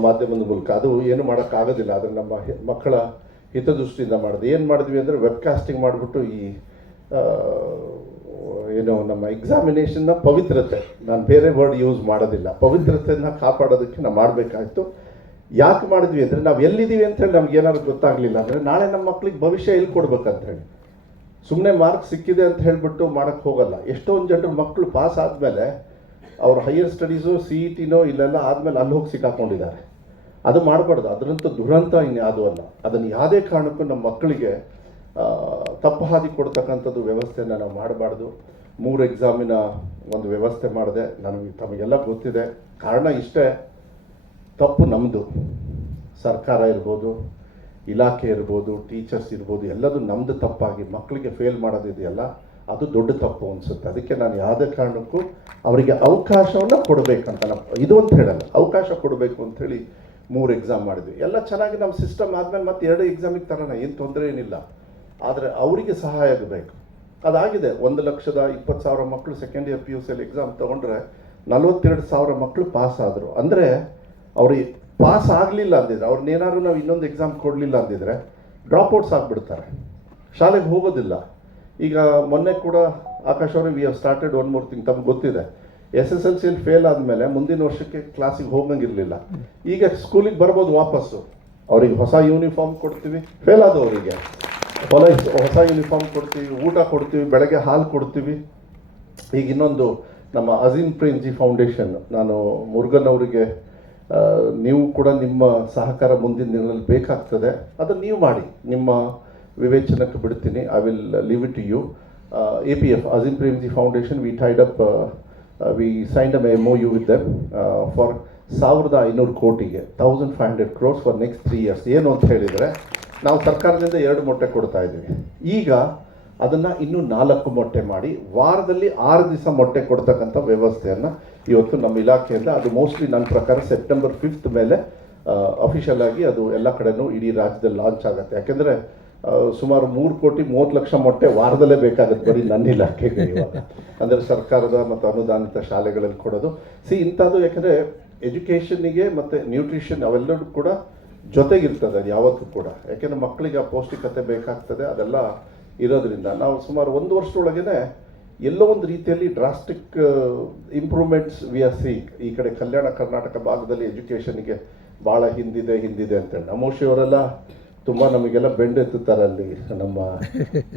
ಮಾಧ್ಯಮದ ಮೂಲಕ. ಅದು ಏನು ಮಾಡೋಕ್ಕಾಗೋದಿಲ್ಲ, ಆದರೆ ನಮ್ಮ ಮಕ್ಕಳ ಹಿತದೃಷ್ಟಿಯಿಂದ ಮಾಡಿದೆ. ಏನು ಮಾಡಿದ್ವಿ ಅಂದರೆ ವೆಬ್ಕಾಸ್ಟಿಂಗ್ ಮಾಡಿಬಿಟ್ಟು ಈ ಏನೋ ಏನು ನಮ್ಮ ಎಕ್ಸಾಮಿನೇಷನ್ನ ಪವಿತ್ರತೆ. ನಾನು ಬೇರೆ ವರ್ಡ್ ಯೂಸ್ ಮಾಡೋದಿಲ್ಲ. ಪವಿತ್ರತೆಯನ್ನು ಕಾಪಾಡೋದಕ್ಕೆ ನಾನು ಮಾಡಬೇಕಾಯ್ತು. ಯಾಕೆ ಮಾಡಿದ್ವಿ ಅಂದರೆ ನಾವು ಎಲ್ಲಿದ್ದೀವಿ ಅಂತ ಹೇಳಿ ನಮ್ಗೆ ಏನಾದ್ರು ಗೊತ್ತಾಗಲಿಲ್ಲ ಅಂದರೆ ನಾಳೆ ನಮ್ಮ ಮಕ್ಳಿಗೆ ಭವಿಷ್ಯ ಎಲ್ಲಿ ಕೊಡ್ಬೇಕಂತ ಹೇಳಿ. ಸುಮ್ಮನೆ ಮಾರ್ಕ್ ಸಿಕ್ಕಿದೆ ಅಂತ ಹೇಳಿಬಿಟ್ಟು ಮಾಡೋಕ್ಕೆ ಹೋಗಲ್ಲ. ಎಷ್ಟೊಂದು ಜನರು ಮಕ್ಕಳು ಪಾಸ್ ಆದಮೇಲೆ ಅವ್ರ ಹೈಯರ್ ಸ್ಟಡೀಸು ಸಿ ಇ ಟಿನೋ ಇಲ್ಲೆಲ್ಲ ಆದಮೇಲೆ ಅಲ್ಲಿ ಹೋಗಿ ಸಿಕ್ಕಾಕೊಂಡಿದ್ದಾರೆ. ಅದು ಮಾಡಬಾರ್ದು. ಅದರಂಥ ದುರಂತ ಇನ್ಯಾವುದೂ ಅಲ್ಲ. ಅದನ್ನು ಯಾವುದೇ ಕಾರಣಕ್ಕೂ ನಮ್ಮ ಮಕ್ಕಳಿಗೆ ತಪ್ಪು ಹಾದಿ ಕೊಡ್ತಕ್ಕಂಥದ್ದು ವ್ಯವಸ್ಥೆಯನ್ನು ನಾವು ಮಾಡಬಾರ್ದು. ಮೂರು ಎಕ್ಸಾಮಿನ ಒಂದು ವ್ಯವಸ್ಥೆ ಮಾಡಿದೆ. ನನಗೆ ತಮಗೆಲ್ಲ ಗೊತ್ತಿದೆ. ಕಾರಣ ಇಷ್ಟೇ. ತಪ್ಪು ನಮ್ಮದು ಸರ್ಕಾರ ಇರ್ಬೋದು, ಇಲಾಖೆ ಇರ್ಬೋದು, ಟೀಚರ್ಸ್ ಇರ್ಬೋದು, ಎಲ್ಲದೂ ನಮ್ಮದು ತಪ್ಪಾಗಿ ಮಕ್ಕಳಿಗೆ ಫೇಲ್ ಮಾಡೋದಿದೆಯಲ್ಲ, ಅದು ದೊಡ್ಡ ತಪ್ಪು ಅನಿಸುತ್ತೆ. ಅದಕ್ಕೆ ನಾನು ಯಾವುದೇ ಕಾರಣಕ್ಕೂ ಅವರಿಗೆ ಅವಕಾಶವನ್ನು ಕೊಡಬೇಕಂತ ಇದು ಅಂತ ಹೇಳಲ್ಲ, ಅವಕಾಶ ಕೊಡಬೇಕು ಅಂಥೇಳಿ ಮೂರು ಎಕ್ಸಾಮ್ ಮಾಡಿದ್ವಿ. ಎಲ್ಲ ಚೆನ್ನಾಗಿ ನಮ್ಮ ಸಿಸ್ಟಮ್ ಆದಮೇಲೆ ಮತ್ತೆ ಎರಡು ಎಕ್ಸಾಮಿಗೆ ತರೋಣ, ಏನು ತೊಂದರೆ ಏನಿಲ್ಲ. ಆದರೆ ಅವರಿಗೆ ಸಹಾಯ ಆಗಬೇಕು. ಅದಾಗಿದೆ, ಒಂದು ಲಕ್ಷದ ಇಪ್ಪತ್ತು ಸಾವಿರ ಮಕ್ಕಳು ಸೆಕೆಂಡ್ ಇಯರ್ ಪಿ ಯು ಸಿಯಲ್ಲಿ ಎಕ್ಸಾಮ್ ತೊಗೊಂಡ್ರೆ ನಲವತ್ತೆರಡು ಸಾವಿರ ಮಕ್ಕಳು ಪಾಸ್ ಆದರು. ಅಂದರೆ ಅವ್ರಿಗೆ ಪಾಸ್ ಆಗಲಿಲ್ಲ ಅಂದಿದ್ರೆ ಅವ್ರನ್ನೇನಾದ್ರು ನಾವು ಇನ್ನೊಂದು ಎಕ್ಸಾಮ್ ಕೊಡಲಿಲ್ಲ ಅಂದಿದ್ರೆ ಡ್ರಾಪ್ಔಟ್ಸ್ ಆಗಿಬಿಡ್ತಾರೆ. ಶಾಲೆಗೆ ಹೋಗೋದಿಲ್ಲ. ಈಗ ಮೊನ್ನೆ ಕೂಡ ಆಕಾಶ್ ಅವರು ವಿ ಹವ್ ಸ್ಟಾರ್ಟೆಡ್ ಒನ್ ಮೂರ್ ತಿಂಗ್ ತಮ್ಗೆ ಗೊತ್ತಿದೆ. ಎಸ್ ಎಸ್ ಎಲ್ ಸಿಯಲ್ಲಿ ಫೇಲ್ ಆದಮೇಲೆ ಮುಂದಿನ ವರ್ಷಕ್ಕೆ ಕ್ಲಾಸಿಗೆ ಹೋಗಂಗಿರಲಿಲ್ಲ ಈಗ ಸ್ಕೂಲಿಗೆ ಬರ್ಬೋದು ವಾಪಸ್ಸು. ಅವ್ರಿಗೆ ಹೊಸ ಯೂನಿಫಾರ್ಮ್ ಕೊಡ್ತೀವಿ. ಫೇಲ್ ಆದವರಿಗೆ. ಹೊಲ ಹೊಸ ಯೂನಿಫಾರ್ಮ್ ಕೊಡ್ತೀವಿ, ಊಟ ಕೊಡ್ತೀವಿ, ಬೆಳಗ್ಗೆ ಹಾಲು ಕೊಡ್ತೀವಿ. ಈಗ ಇನ್ನೊಂದು ನಮ್ಮ ಅಜೀಮ್ ಪ್ರೇಮ್ಜಿ ಫೌಂಡೇಶನ್ ನಾನು ಮುರುಗನ್ ಅವರಿಗೆ ನೀವು ಕೂಡ ನಿಮ್ಮ ಸಹಕಾರ ಮುಂದಿನ ದಿನಗಳಲ್ಲಿ ಬೇಕಾಗ್ತದೆ. ಅದನ್ನು ನೀವು ಮಾಡಿ. ನಿಮ್ಮ ವಿವೇಚನಕ್ಕೆ ಬಿಡ್ತೀನಿ. I will leave it to you A P F Azim Premji Foundation we tied up we signed um M O U with them for ಸಾವಿರದ ಐನೂರು ಕೋಟಿಗೆ thousand five hundred crores for next three years ಏನು ಅಂತ ಹೇಳಿದರೆ, ನಾವು ಸರ್ಕಾರದಿಂದ ಎರಡು ಮೊಟ್ಟೆ ಕೊಡ್ತಾ ಇದ್ದೀವಿ. ಈಗ ಅದನ್ನು ಇನ್ನೂ ನಾಲ್ಕು ಮೊಟ್ಟೆ ಮಾಡಿ ವಾರದಲ್ಲಿ ಆರು ದಿವಸ ಮೊಟ್ಟೆ ಕೊಡ್ತಕ್ಕಂಥ ವ್ಯವಸ್ಥೆಯನ್ನು ಇವತ್ತು ನಮ್ಮ ಇಲಾಖೆಯಿಂದ, ಅದು ಮೋಸ್ಟ್ಲಿ ನನ್ನ ಪ್ರಕಾರ ಸೆಪ್ಟೆಂಬರ್ ಫಿಫ್ತ್ ಮೇಲೆ ಅಫಿಷಿಯಲ್ ಆಗಿ ಅದು ಎಲ್ಲ ಕಡೆನೂ ಇಡೀ ರಾಜ್ಯದಲ್ಲಿ ಲಾಂಚ್ ಆಗುತ್ತೆ. ಯಾಕೆಂದರೆ ಸುಮಾರು ಮೂರು ಕೋಟಿ ಮೂವತ್ತು ಲಕ್ಷ ಮೊಟ್ಟೆ ವಾರದಲ್ಲೇ ಬೇಕಾಗುತ್ತೆ ಬರೀ ನನ್ನ ಇಲಾಖೆಗೆ ಅಂದರೆ ಸರ್ಕಾರದ ಮತ್ತು ಅನುದಾನಿತ ಶಾಲೆಗಳಲ್ಲಿ ಕೊಡೋದು. ಸಿ ಇಂಥದ್ದು ಯಾಕೆಂದರೆ ಎಜುಕೇಷನ್ನಿಗೆ ಮತ್ತು ನ್ಯೂಟ್ರಿಷನ್ ಅವೆಲ್ಲರೂ ಕೂಡ ಜೊತೆಗಿರ್ತದೆ ಅದು ಯಾವತ್ತೂ ಕೂಡ. ಯಾಕೆಂದರೆ ಮಕ್ಕಳಿಗೆ ಆ ಪೌಷ್ಟಿಕತೆ ಬೇಕಾಗ್ತದೆ, ಅದೆಲ್ಲ ಇರೋದ್ರಿಂದ ನಾವು ಸುಮಾರು ಒಂದು ವರ್ಷದೊಳಗೇನೆ ಎಲ್ಲೋ ಒಂದು ರೀತಿಯಲ್ಲಿ drastic improvements we are see ಈ ಕಡೆ ಕಲ್ಯಾಣ ಕರ್ನಾಟಕ ಭಾಗದಲ್ಲಿ ಎಜುಕೇಷನ್ಗೆ ಭಾಳ ಹಿಂದಿದೆ ಹಿಂದಿದೆ ಅಂತೇಳಿ. ನಮೋಶಿ ಅವರೆಲ್ಲ ತುಂಬ ನಮಗೆಲ್ಲ ಬೆಂಡೆತ್ತುತ್ತಾರೆ ಅಲ್ಲಿ ನಮ್ಮ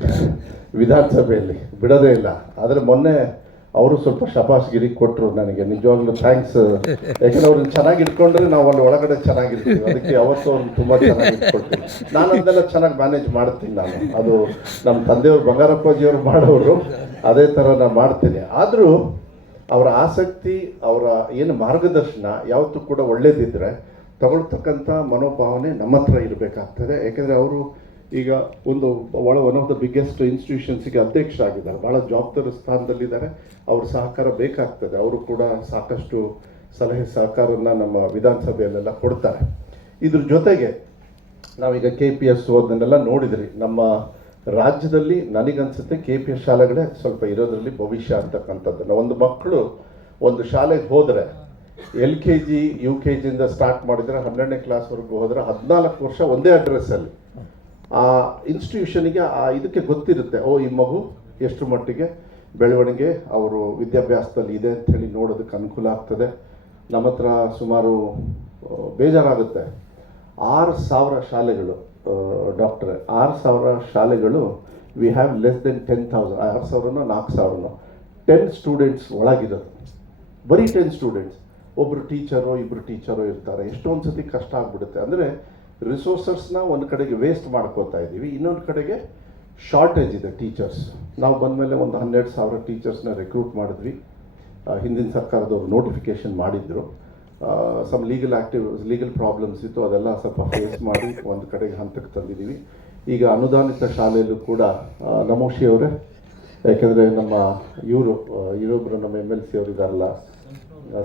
ವಿಧಾನಸಭೆಯಲ್ಲಿ. ಬಿಡೋದೇ ಇಲ್ಲ. ಆದರೆ ಮೊನ್ನೆ ಅವರು ಸ್ವಲ್ಪ ಶಬಾಷ್ಗಿರಿ ಕೊಟ್ಟರು ನನಗೆ. ನಿಜವಾಗ್ಲೂ ಥ್ಯಾಂಕ್ಸ್ ಯಾಕಂದ್ರೆ ಅವ್ರನ್ನ ಚೆನ್ನಾಗಿ ಇಟ್ಕೊಂಡ್ರೆ ನಾವು ಅಲ್ಲಿ ಒಳಗಡೆ ಚೆನ್ನಾಗಿರ್ತೀವಿ. ಅದಕ್ಕೆ ಅವತ್ತು ಅವ್ರನ್ನ ತುಂಬ ಚೆನ್ನಾಗಿ ಇಟ್ಕೊಳ್ತೀನಿ ನಾನು ಅದನ್ನೆಲ್ಲ ಚೆನ್ನಾಗಿ ಮ್ಯಾನೇಜ್ ಮಾಡ್ತೀನಿ ನಾನು. ಅದು ನಮ್ಮ ತಂದೆಯವರು ಬಂಗಾರಪ್ಪಾಜಿಯವರು ಮಾಡೋರು, ಅದೇ ಥರ ನಾನು ಮಾಡ್ತೀನಿ. ಆದರೂ ಅವರ ಆಸಕ್ತಿ, ಅವರ ಏನು ಮಾರ್ಗದರ್ಶನ ಯಾವತ್ತೂ ಕೂಡ ಒಳ್ಳೇದಿದ್ದರೆ ತಗೊಳ್ತಕ್ಕಂಥ ಮನೋಭಾವನೆ ನಮ್ಮ ಹತ್ರ ಇರಬೇಕಾಗ್ತದೆ. ಯಾಕೆಂದರೆ ಅವರು ಈಗ ಒಂದು ಒಳ ಒನ್ ಆಫ್ ದ ಬಿಗ್ಗೆಸ್ಟ್ ಇನ್ಸ್ಟಿಟ್ಯೂಷನ್ಸಿಗೆ ಅಧ್ಯಕ್ಷರಾಗಿದ್ದಾರೆ. ಭಾಳ ಜವಾಬ್ದಾರಿ ಸ್ಥಾನದಲ್ಲಿದ್ದಾರೆ. ಅವ್ರ ಸಹಕಾರ ಬೇಕಾಗ್ತದೆ. ಅವರು ಕೂಡ ಸಾಕಷ್ಟು ಸಲಹೆ ಸಹಕಾರನ ನಮ್ಮ ವಿಧಾನಸಭೆಯಲ್ಲೆಲ್ಲ ಕೊಡ್ತಾರೆ. ಇದ್ರ ಜೊತೆಗೆ ನಾವೀಗ ಕೆ ಪಿ ಎಸ್ ಅದನ್ನೆಲ್ಲ ನೋಡಿದ್ರಿ. ನಮ್ಮ ರಾಜ್ಯದಲ್ಲಿ ನನಗನ್ಸುತ್ತೆ ಕೆ ಪಿ ಎಸ್ ಶಾಲೆಗಳೇ ಸ್ವಲ್ಪ ಇರೋದರಲ್ಲಿ ಭವಿಷ್ಯ ಅಂತಕ್ಕಂಥದ್ದನ್ನು ಒಂದು ಮಕ್ಕಳು ಒಂದು ಶಾಲೆಗೆ ಹೋದರೆ, L K G U K ಜಿಯಿಂದ start ಮಾಡಿದರೆ ಹನ್ನೆರಡನೇ ಕ್ಲಾಸ್ವರೆಗೂ ಹೋದರೆ ಹದಿನಾಲ್ಕು ವರ್ಷ ಒಂದೇ ಅಡ್ರೆಸ್ಸಲ್ಲಿ ಆ ಇನ್ಸ್ಟಿಟ್ಯೂಷನಿಗೆ ಆ ಇದಕ್ಕೆ ಗೊತ್ತಿರುತ್ತೆ, ಓ, ಈ ಮಗು ಎಷ್ಟು ಮಟ್ಟಿಗೆ ಬೆಳವಣಿಗೆ ಅವರು ವಿದ್ಯಾಭ್ಯಾಸದಲ್ಲಿ ಇದೆ ಅಂತ ಹೇಳಿ ನೋಡೋದಕ್ಕೆ ಅನುಕೂಲ ಆಗ್ತದೆ. ನಮ್ಮ ಹತ್ರ ಸುಮಾರು ಬೇಜಾರಾಗುತ್ತೆ. ಆರು ಸಾವಿರ ಶಾಲೆಗಳು ಡಾಕ್ಟ್ರೆ, ಆರು ಸಾವಿರ ಶಾಲೆಗಳು we have less than ten thousand ಆರು ಸಾವಿರನೋ, ನಾಲ್ಕು ಸಾವಿರನೋ. Ten students ಒಳಗಿರೋದು. ಬರೀ ಟೆನ್ ಸ್ಟೂಡೆಂಟ್ಸ್ ಒಬ್ಬರು ಟೀಚರೋ ಇಬ್ಬರು ಟೀಚರೋ ಇರ್ತಾರೆ. ಎಷ್ಟೊಂದು ಸತಿ ಕಷ್ಟ ಆಗ್ಬಿಡುತ್ತೆ. ಅಂದರೆ ರಿಸೋರ್ಸಸ್ನ ಒಂದು ಕಡೆಗೆ ವೇಸ್ಟ್ ಮಾಡ್ಕೋತಾ ಇದ್ದೀವಿ. ಇನ್ನೊಂದು ಕಡೆಗೆ ಶಾರ್ಟೇಜ್ ಇದೆ ಟೀಚರ್ಸ್ ನಾವು ಬಂದಮೇಲೆ ಒಂದು ಹನ್ನೆರಡು ಸಾವಿರ ಟೀಚರ್ಸ್ನ ರೆಕ್ರೂಟ್ ಮಾಡಿದ್ವಿ. ಹಿಂದಿನ ಸರ್ಕಾರದವರು ನೋಟಿಫಿಕೇಶನ್ ಮಾಡಿದ್ರು. Some legal active legal problems ಇತ್ತು, ಅದೆಲ್ಲ ಸ್ವಲ್ಪ ಫೇಸ್ ಮಾಡಿ ಒಂದು ಕಡೆಗೆ ಹಂತಕ್ಕೆ ತಂದಿದ್ದೀವಿ. ಈಗ ಅನುದಾನಿತ ಶಾಲೆಯಲ್ಲೂ ಕೂಡ ನಮೋಶಿ ಅವರೇ, ಯಾಕೆಂದರೆ ನಮ್ಮ ಇವರು ಇವರೊಬ್ಬರು ನಮ್ಮ ಎಂ ಎಲ್ ಸಿ ಅವರು ಇದಾರಲ್ಲ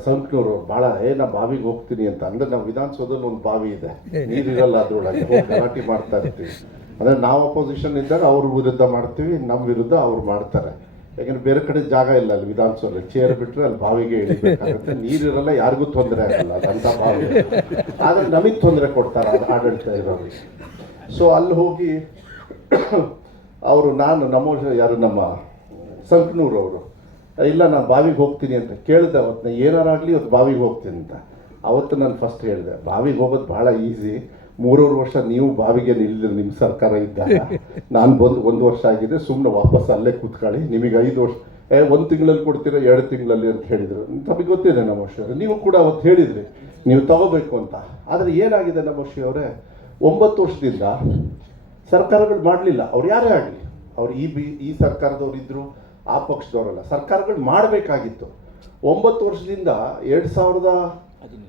ಸಂಕ್ನೂರು ಭಾಳ ಏ ನಾ ಬಾವಿಗೆ ಹೋಗ್ತೀನಿ ಅಂತ. ಅಂದ್ರೆ ನಾವು ವಿಧಾನಸೌಧದಲ್ಲಿ ಒಂದು ಬಾವಿ ಇದೆ. ನೀರಿರಲ್ಲ ಅದ್ರೊಳಗೆ ಗಲಾಟೆ ಮಾಡ್ತಾ ಇರ್ತೀವಿ. ಅಂದ್ರೆ ನಾವು ಅಪೋಸಿಷನ್ ಇದ್ದಾಗ ಅವ್ರ ವಿರುದ್ಧ ಮಾಡ್ತೀವಿ ನಮ್ಮ ವಿರುದ್ಧ ಅವ್ರು ಮಾಡ್ತಾರೆ. ಯಾಕಂದ್ರೆ ಬೇರೆ ಕಡೆ ಜಾಗ ಇಲ್ಲ ಅಲ್ಲಿ ವಿಧಾನಸೌಧ ಚೇರ್ ಬಿಟ್ಟರೆ ಅಲ್ಲಿ ಬಾವಿಗೆ ಇಳಿಬೇಕಾಗುತ್ತೆ. ನೀರಿರಲ್ಲ ಯಾರಿಗೂ ತೊಂದರೆ ಆಗಲ್ಲ ಅದಂತ ಬಾವಿ. ಆದ್ರೆ ನಮಗೆ ತೊಂದರೆ ಕೊಡ್ತಾರೆ ಆಡಳಿತ ಇರೋರಿಗೆ ಸೊ ಅಲ್ಲಿ ಹೋಗಿ ಅವರು ನಾನು ನಮ್ಮ ಯಾರು ನಮ್ಮ ಸಂಕನೂರು ಅವರು ಇಲ್ಲ ನಾನು ಬಾವಿಗೆ ಹೋಗ್ತೀನಿ ಅಂತ ಕೇಳಿದೆ ಅವತ್ತು ನಾ ಏನಾರಾಗಲಿ ಇವತ್ತು ಬಾವಿಗೆ ಹೋಗ್ತೀನಿ ಅಂತ. ಅವತ್ತು ನಾನು ಫಸ್ಟ್ ಹೇಳಿದೆ ಬಾವಿಗೆ ಹೋಗೋದು ಭಾಳ ಈಸಿ ಮೂರೂರು ವರ್ಷ ನೀವು ಬಾವಿಗೆ ನಿಲ್ಲ ನಿಮ್ಮ ಸರ್ಕಾರ ಇದ್ದಾಗ. ನಾನು ಬಂದು ಒಂದು ವರ್ಷ ಆಗಿದೆ ಸುಮ್ಮನೆ ವಾಪಸ್ ಅಲ್ಲೇ ಕೂತ್ಕೊಳ್ಳಿ. ನಿಮಗೆ ಐದು ವರ್ಷ ಏ ಒಂದು ತಿಂಗಳಲ್ಲಿ ಕೊಡ್ತೀರಾ ಎರಡು ತಿಂಗಳಲ್ಲಿ ಅಂತ ಹೇಳಿದರು. ತಮಗೆ ಗೊತ್ತಿದೆ ನಮ್ಮ ಅವರೇ. ನೀವು ಕೂಡ ಅವತ್ತು ಹೇಳಿದ್ರಿ ನೀವು ತಗೋಬೇಕು ಅಂತ. ಆದರೆ ಏನಾಗಿದೆ ನಮ್ಮ ಅವರೇ ಒಂಬತ್ತು ವರ್ಷದಿಂದ ಸರ್ಕಾರಗಳು ಮಾಡಲಿಲ್ಲ. ಅವ್ರು ಯಾರೇ ಆಗಲಿ ಅವ್ರು ಈ ಬಿ ಈ ಸರ್ಕಾರದವ್ರು ಇದ್ರು ಆ ಪಕ್ಷದವರಲ್ಲ. ಸರ್ಕಾರಗಳು ಮಾಡಬೇಕಾಗಿತ್ತು. ಒಂಬತ್ತು ವರ್ಷದಿಂದ ಎರಡು ಸಾವಿರದ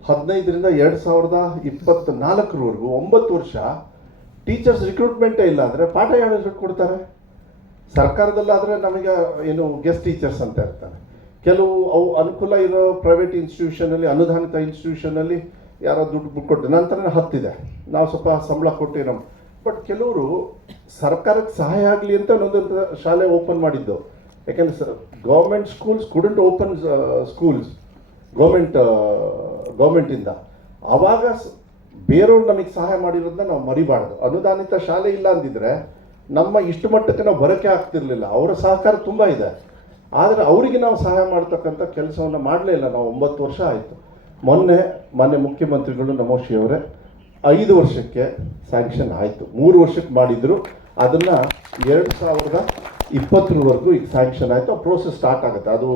ಹದಿನೈದರಿಂದ ಎರಡು ಸಾವಿರದ ಇಪ್ಪತ್ತ್ ನಾಲ್ಕರವರೆಗೂ ಒಂಬತ್ತು ವರ್ಷ ಟೀಚರ್ಸ್ ರಿಕ್ರೂಟ್ಮೆಂಟೇ ಇಲ್ಲ ಅಂದರೆ ಪಾಠ ಹೇಳೋದಕ್ಕೆ ಕೊಡ್ತಾರೆ? ಸರ್ಕಾರದಲ್ಲಾದರೆ ನಮಗೆ ಏನು ಗೆಸ್ಟ್ ಟೀಚರ್ಸ್ ಅಂತ ಇರ್ತಾರೆ. ಕೆಲವು ಅವು ಅನುಕೂಲ ಇರೋ ಪ್ರೈವೇಟ್ ಇನ್ಸ್ಟಿಟ್ಯೂಷನಲ್ಲಿ ಅನುದಾನಿತ ಇನ್ಸ್ಟಿಟ್ಯೂಷನಲ್ಲಿ ಯಾರೋ ದುಡ್ಡು ಕೊಟ್ಟು ನಂತರ ಹತ್ತಿದೆ. ನಾವು ಸ್ವಲ್ಪ ಸಂಬಳ ಕೊಟ್ಟಿರೋ ಬಟ್ ಕೆಲವರು ಸರ್ಕಾರಕ್ಕೆ ಸಹಾಯ ಆಗಲಿ ಅಂತ ಒಂದೊಂದು ಶಾಲೆ ಓಪನ್ ಮಾಡಿದ್ದು. ಯಾಕೆಂದ್ರೆ government schools couldn't open schools government ಗೌರ್ಮೆಂಟಿಂದ ಆವಾಗ ಬೇರೆಯವ್ರು ನಮಗೆ ಸಹಾಯ ಮಾಡಿರೋದನ್ನ ನಾವು ಮರಿಬಾರ್ದು. ಅನುದಾನಿತ ಶಾಲೆ ಇಲ್ಲ ಅಂದಿದ್ರೆ ನಮ್ಮ ಇಷ್ಟು ಮಟ್ಟಕ್ಕೆ ನಾವು ಬರೋಕ್ಕೆ ಆಗ್ತಿರ್ಲಿಲ್ಲ. ಅವರ ಸಹಕಾರ ತುಂಬ ಇದೆ. ಆದರೆ ಅವರಿಗೆ ನಾವು ಸಹಾಯ ಮಾಡ್ತಕ್ಕಂಥ ಕೆಲಸವನ್ನು ಮಾಡಲೇ ಇಲ್ಲ. ನಾವು ಒಂಬತ್ತು ವರ್ಷ ಆಯಿತು. ಮೊನ್ನೆ ಮೊನ್ನೆ ಮುಖ್ಯಮಂತ್ರಿಗಳು ನಮೋಶಿ ಅವರೇ ಐದು ವರ್ಷಕ್ಕೆ ಸ್ಯಾಂಕ್ಷನ್ ಆಯಿತು. ಮೂರು ವರ್ಷಕ್ಕೆ ಮಾಡಿದ್ರು. ಅದನ್ನು ಎರಡು ಸಾವಿರದ ಇಪ್ಪತ್ತರವರೆಗೂ ಈಗ ಸ್ಯಾಂಕ್ಷನ್ ಆಯಿತು. ಆ ಪ್ರೋಸೆಸ್ ಸ್ಟಾರ್ಟ್ ಆಗುತ್ತೆ. ಅದು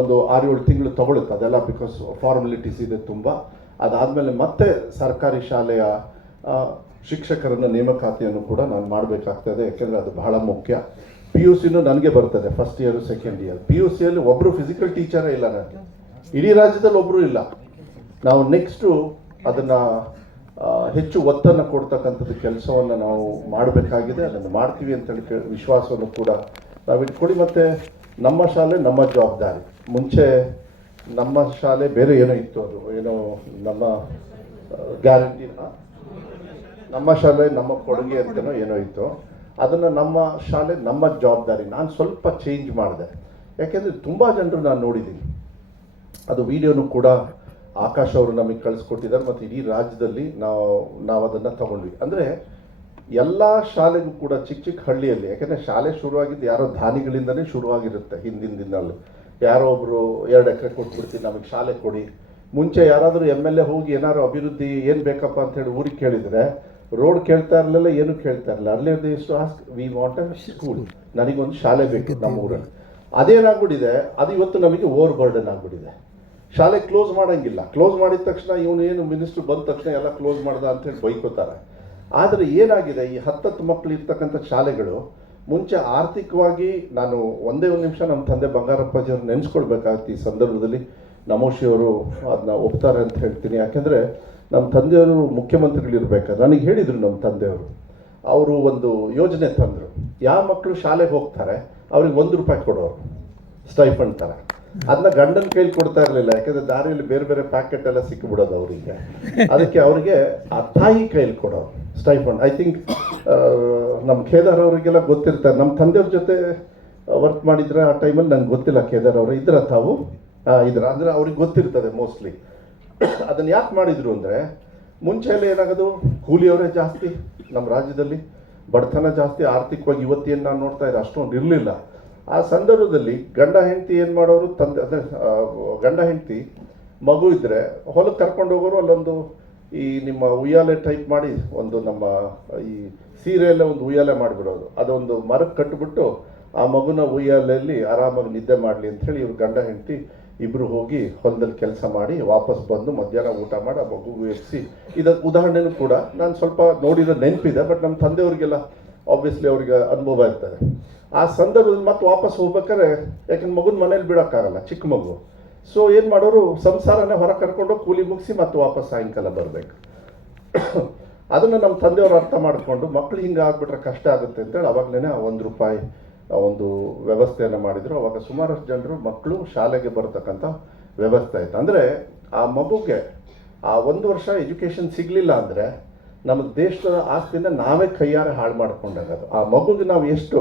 ಒಂದು ಆರು ಏಳು ತಿಂಗಳು ತಗೊಳುತ್ತೆ. ಅದೆಲ್ಲ ಬಿಕಾಸ್ ಫಾರ್ಮಾಲಿಟೀಸ್ ಇದೆ ತುಂಬ. ಅದಾದಮೇಲೆ ಮತ್ತೆ ಸರ್ಕಾರಿ ಶಾಲೆಯ ಶಿಕ್ಷಕರನ್ನು ನೇಮಕಾತಿಯನ್ನು ಕೂಡ ನಾನು ಮಾಡಬೇಕಾಗ್ತದೆ. ಯಾಕೆಂದರೆ ಅದು ಬಹಳ ಮುಖ್ಯ. ಪಿ ಯು ಸಿನೂ ನನಗೆ ಬರ್ತದೆ. First year second year P U ಸಿಯಲ್ಲಿ ಒಬ್ಬರು ಫಿಸಿಕಲ್ ಟೀಚರೇ ಇಲ್ಲ ನನಗೆ. ಇಡೀ ರಾಜ್ಯದಲ್ಲಿ ಒಬ್ಬರು ಇಲ್ಲ. ನಾವು ನೆಕ್ಸ್ಟು ಅದನ್ನು ಹೆಚ್ಚು ಒತ್ತನ್ನು ಕೊಡ್ತಕ್ಕಂಥದ್ದು ಕೆಲಸವನ್ನು ನಾವು ಮಾಡಬೇಕಾಗಿದೆ. ಅದನ್ನು ಮಾಡ್ತೀವಿ ಅಂತೇಳಿ ಹೇಳಿ ವಿಶ್ವಾಸವನ್ನು ಕೂಡ ನಾವು ಇಟ್ಕೊಳ್ಳಿ ಮತ್ತು ನಮ್ಮ ಶಾಲೆ ನಮ್ಮ ಜವಾಬ್ದಾರಿ. ಮುಂಚೆ ನಮ್ಮ ಶಾಲೆ ಬೇರೆ ಏನೋ ಇತ್ತು ಅದು. ಏನೋ ನಮ್ಮ ಗ್ಯಾರಂಟಿ ನಮ್ಮ ಶಾಲೆ, ನಮ್ಮ ಕೊಡುಗೆ ಅಂತನೋ ಏನೋ ಇತ್ತು. ಅದನ್ನು ನಮ್ಮ ಶಾಲೆ, ನಮ್ಮ ಜವಾಬ್ದಾರಿ. ನಾನು ಸ್ವಲ್ಪ ಚೇಂಜ್ ಮಾಡಿದೆ. ಯಾಕೆಂದರೆ ತುಂಬ ಜನರು ನಾನು ನೋಡಿದ್ದೀನಿ. ಅದು ವಿಡಿಯೋನು ಕೂಡ ಆಕಾಶ್ ಅವರು ನಮಗೆ ಕಳಿಸ್ಕೊಟ್ಟಿದ್ದಾರೆ ಮತ್ತು ಇಡೀ ರಾಜ್ಯದಲ್ಲಿ ನಾವು ನಾವು ಅದನ್ನು ತಗೊಂಡ್ವಿ. ಅಂದರೆ ಎಲ್ಲ ಶಾಲೆಗೂ ಕೂಡ ಚಿಕ್ಕ ಚಿಕ್ಕ ಹಳ್ಳಿಯಲ್ಲಿ, ಯಾಕೆಂದರೆ ಶಾಲೆ ಶುರುವಾಗಿದ್ದು ಯಾರೋ ದಾನಿಗಳಿಂದನೇ ಶುರುವಾಗಿರುತ್ತೆ ಹಿಂದಿನ ದಿನಲ್ಲಿ ಯಾರೋ ಒಬ್ಬರು ಎರಡು ಎಕರೆ ಕೊಟ್ಬಿಡ್ತೀನಿ, ನಮಗೆ ಶಾಲೆ ಕೊಡಿ. ಮುಂಚೆ ಯಾರಾದರೂ ಎಂ ಎಲ್ ಎ ಹೋಗಿ ಏನಾದ್ರು ಅಭಿವೃದ್ಧಿ ಏನು ಬೇಕಪ್ಪ ಅಂತ ಹೇಳಿ ಊರಿಗೆ ಕೇಳಿದರೆ, ರೋಡ್ ಕೇಳ್ತಾ ಇರಲಿಲ್ಲ, ಏನು ಕೇಳ್ತಾ ಇರಲಿಲ್ಲ. ಅರ್ಲಿ ಎಷ್ಟು ask we want a school ನನಗೊಂದು ಶಾಲೆ ಬೇಕು ನಮ್ಮ ಊರಲ್ಲಿ. ಅದೇನಾಗ್ಬಿಟ್ಟಿದೆ, ಅದು ಇವತ್ತು ನಮಗೆ ಓವರ್ ಬರ್ಡನ್ ಆಗ್ಬಿಟ್ಟಿದೆ. ಶಾಲೆ ಕ್ಲೋಸ್ ಮಾಡಂಗಿಲ್ಲ. ಕ್ಲೋಸ್ ಮಾಡಿದ ತಕ್ಷಣ ಇವನು ಏನು ಮಿನಿಸ್ಟ್ರು ಬಂದ ತಕ್ಷಣ ಎಲ್ಲ ಕ್ಲೋಸ್ ಮಾಡ್ದ ಅಂತೇಳಿ ಬೈಕೋತಾರೆ. ಆದರೆ ಏನಾಗಿದೆ, ಈ ಹತ್ತತ್ತು ಮಕ್ಕಳು ಇರ್ತಕ್ಕಂಥ ಶಾಲೆಗಳು, ಮುಂಚೆ ಆರ್ಥಿಕವಾಗಿ ನಾನು ಒಂದೇ ಒಂದು ನಿಮಿಷ ನಮ್ಮ ತಂದೆ ಬಂಗಾರಪ್ಪಾಜಿಯವ್ರು ನೆನೆಸ್ಕೊಳ್ಬೇಕಾಗತ್ತೆ ಈ ಸಂದರ್ಭದಲ್ಲಿ. ನಮೋಶಿಯವರು ಅದನ್ನ ಒಪ್ತಾರೆ ಅಂತ ಹೇಳ್ತೀನಿ. ಯಾಕೆಂದರೆ ನಮ್ಮ ತಂದೆಯವರು ಮುಖ್ಯಮಂತ್ರಿಗಳಿರ್ಬೇಕಾದ್ರೆ, ನನಗೆ ಹೇಳಿದರು ನಮ್ಮ ತಂದೆಯವರು, ಅವರು ಒಂದು ಯೋಜನೆ ತಂದರು. ಯಾವ ಮಕ್ಕಳು ಶಾಲೆಗೆ ಹೋಗ್ತಾರೆ, ಅವ್ರಿಗೆ ಒಂದು ರೂಪಾಯಿ ಕೊಡೋರು ಸ್ಟೈಫಂಡ್ ಥರ ಅದನ್ನ ಗಂಡನ ಕೈಲಿ ಕೊಡ್ತಾ ಇರಲಿಲ್ಲ, ಯಾಕಂದ್ರೆ ದಾರಿಯಲ್ಲಿ ಬೇರೆ ಬೇರೆ ಪ್ಯಾಕೆಟ್ ಎಲ್ಲ ಸಿಕ್ಕಿಬಿಡೋದು ಅವರಿಗೆ. ಅದಕ್ಕೆ ಅವರಿಗೆ ಆ ತಾಯಿ ಕೈಲಿ ಕೊಡೋ ಸ್ಟೈಫಂಡ್ ಐ ಥಿಂಕ್ ನಮ್ಮ ಕೇದಾರ್ ಅವರಿಗೆಲ್ಲ ಗೊತ್ತಿರ್ತಾರೆ. ನಮ್ಮ ತಂದೆಯವ್ರ ಜೊತೆ ವರ್ಕ್ ಮಾಡಿದ್ರೆ ಆ ಟೈಮಲ್ಲಿ ನಂಗೆ ಗೊತ್ತಿಲ್ಲ ಕೇದಾರ್ ಅವರು. ಇದ್ರ ತಾವು ಇದ್ರ, ಅಂದರೆ ಅವ್ರಿಗೆ ಗೊತ್ತಿರ್ತದೆ ಮೋಸ್ಟ್ಲಿ ಅದನ್ನ ಯಾಕೆ ಮಾಡಿದ್ರು ಅಂದರೆ ಎಲ್ಲ ಏನಾಗೋದು ಕೂಲಿಯವರೇ ಜಾಸ್ತಿ ನಮ್ಮ ರಾಜ್ಯದಲ್ಲಿ ಬಡತನ ಜಾಸ್ತಿ, ಆರ್ಥಿಕವಾಗಿ ಇವತ್ತೇನು ನಾನು ನೋಡ್ತಾ ಇದ್ದೆ, ಅಷ್ಟೊಂದು ಇರಲಿಲ್ಲ. ಆ ಸಂದರ್ಭದಲ್ಲಿ ಗಂಡ ಹೆಂಡತಿ ಏನು ಮಾಡೋರು, ತಂದೆ, ಅದೇ ಗಂಡ ಹೆಂಡತಿ, ಮಗು ಇದ್ದರೆ ಹೊಲಕ್ಕೆ ಕರ್ಕೊಂಡು ಹೋಗೋರು ಅಲ್ಲೊಂದು ಈ ನಿಮ್ಮ ಉಯ್ಯಾಲೆ ಟೈಪ್ ಮಾಡಿ ಒಂದು ನಮ್ಮ ಈ ಸೀರೆಯಲ್ಲೇ ಒಂದು ಉಯ್ಯಾಲೆ ಮಾಡಿಬಿಡೋದು. ಅದೊಂದು ಮರಕ್ಕೆ ಕಟ್ಟಿಬಿಟ್ಟು ಆ ಮಗುನ ಉಯ್ಯಾಲೆಯಲ್ಲಿ ಆರಾಮಾಗಿ ನಿದ್ದೆ ಮಾಡಲಿ ಅಂಥೇಳಿ ಇವ್ರು ಗಂಡ ಹೆಂಡತಿ ಇಬ್ಬರು ಹೋಗಿ ಹೊಲದಲ್ಲಿ ಕೆಲಸ ಮಾಡಿ ವಾಪಸ್ ಬಂದು ಮಧ್ಯಾಹ್ನ ಊಟ ಮಾಡಿ ಆ ಮಗುಗೂ ಎಸಿ ಇದಕ್ಕೆ ಉದಾಹರಣೆನೂ ಕೂಡ ನಾನು ಸ್ವಲ್ಪ ನೋಡಿರೋ ನೆನಪಿದೆ, ಬಟ್ ನಮ್ಮ ತಂದೆಯವ್ರಿಗೆಲ್ಲ ಆಬ್ವಿಯಸ್ಲಿ ಅವ್ರಿಗೆ ಅನುಭವ ಇರ್ತದೆ. ಆ ಸಂದರ್ಭದಲ್ಲಿ ಮತ್ತೆ ವಾಪಸ್ ಹೋಗ್ಬೇಕಾದ್ರೆ ಯಾಕಂದ್ರೆ ಮಗುನ ಮನೇಲಿ ಬಿಡೋಕ್ಕಾಗಲ್ಲ, ಚಿಕ್ಕ ಮಗು. ಸೊ ಏನು ಮಾಡೋರು ಸಂಸಾರನೇ ಹೊರ ಕರ್ಕೊಂಡು ಕೂಲಿ ಮುಗಿಸಿ ಮತ್ತೆ ವಾಪಸ್ ಸಾಯಂಕಾಲ ಬರಬೇಕು. ಅದನ್ನು ನಮ್ಮ ತಂದೆಯವರು ಅರ್ಥ ಮಾಡಿಕೊಂಡು ಮಕ್ಳು ಹಿಂಗೆ ಆಗ್ಬಿಟ್ರೆ ಕಷ್ಟ ಆಗುತ್ತೆ ಅಂತೇಳಿ ಅವಾಗಲೇ ಒಂದು ರೂಪಾಯಿ, ಆ ಒಂದು ವ್ಯವಸ್ಥೆಯನ್ನು ಮಾಡಿದರು. ಅವಾಗ ಸುಮಾರಷ್ಟು ಜನರು ಮಕ್ಕಳು ಶಾಲೆಗೆ ಬರ್ತಕ್ಕಂಥ ವ್ಯವಸ್ಥೆ ಆಯಿತು. ಅಂದರೆ ಆ ಮಗುಗೆ ಆ ಒಂದು ವರ್ಷ ಎಜುಕೇಷನ್ ಸಿಗಲಿಲ್ಲ ಅಂದರೆ ನಮ್ಮ ದೇಶದ ಆಸ್ತಿನ ನಾವೇ ಕೈಯಾರೆ ಹಾಳು ಮಾಡ್ಕೊಂಡಾಗದು ಆ ಮಗುಗೆ ನಾವು ಎಷ್ಟು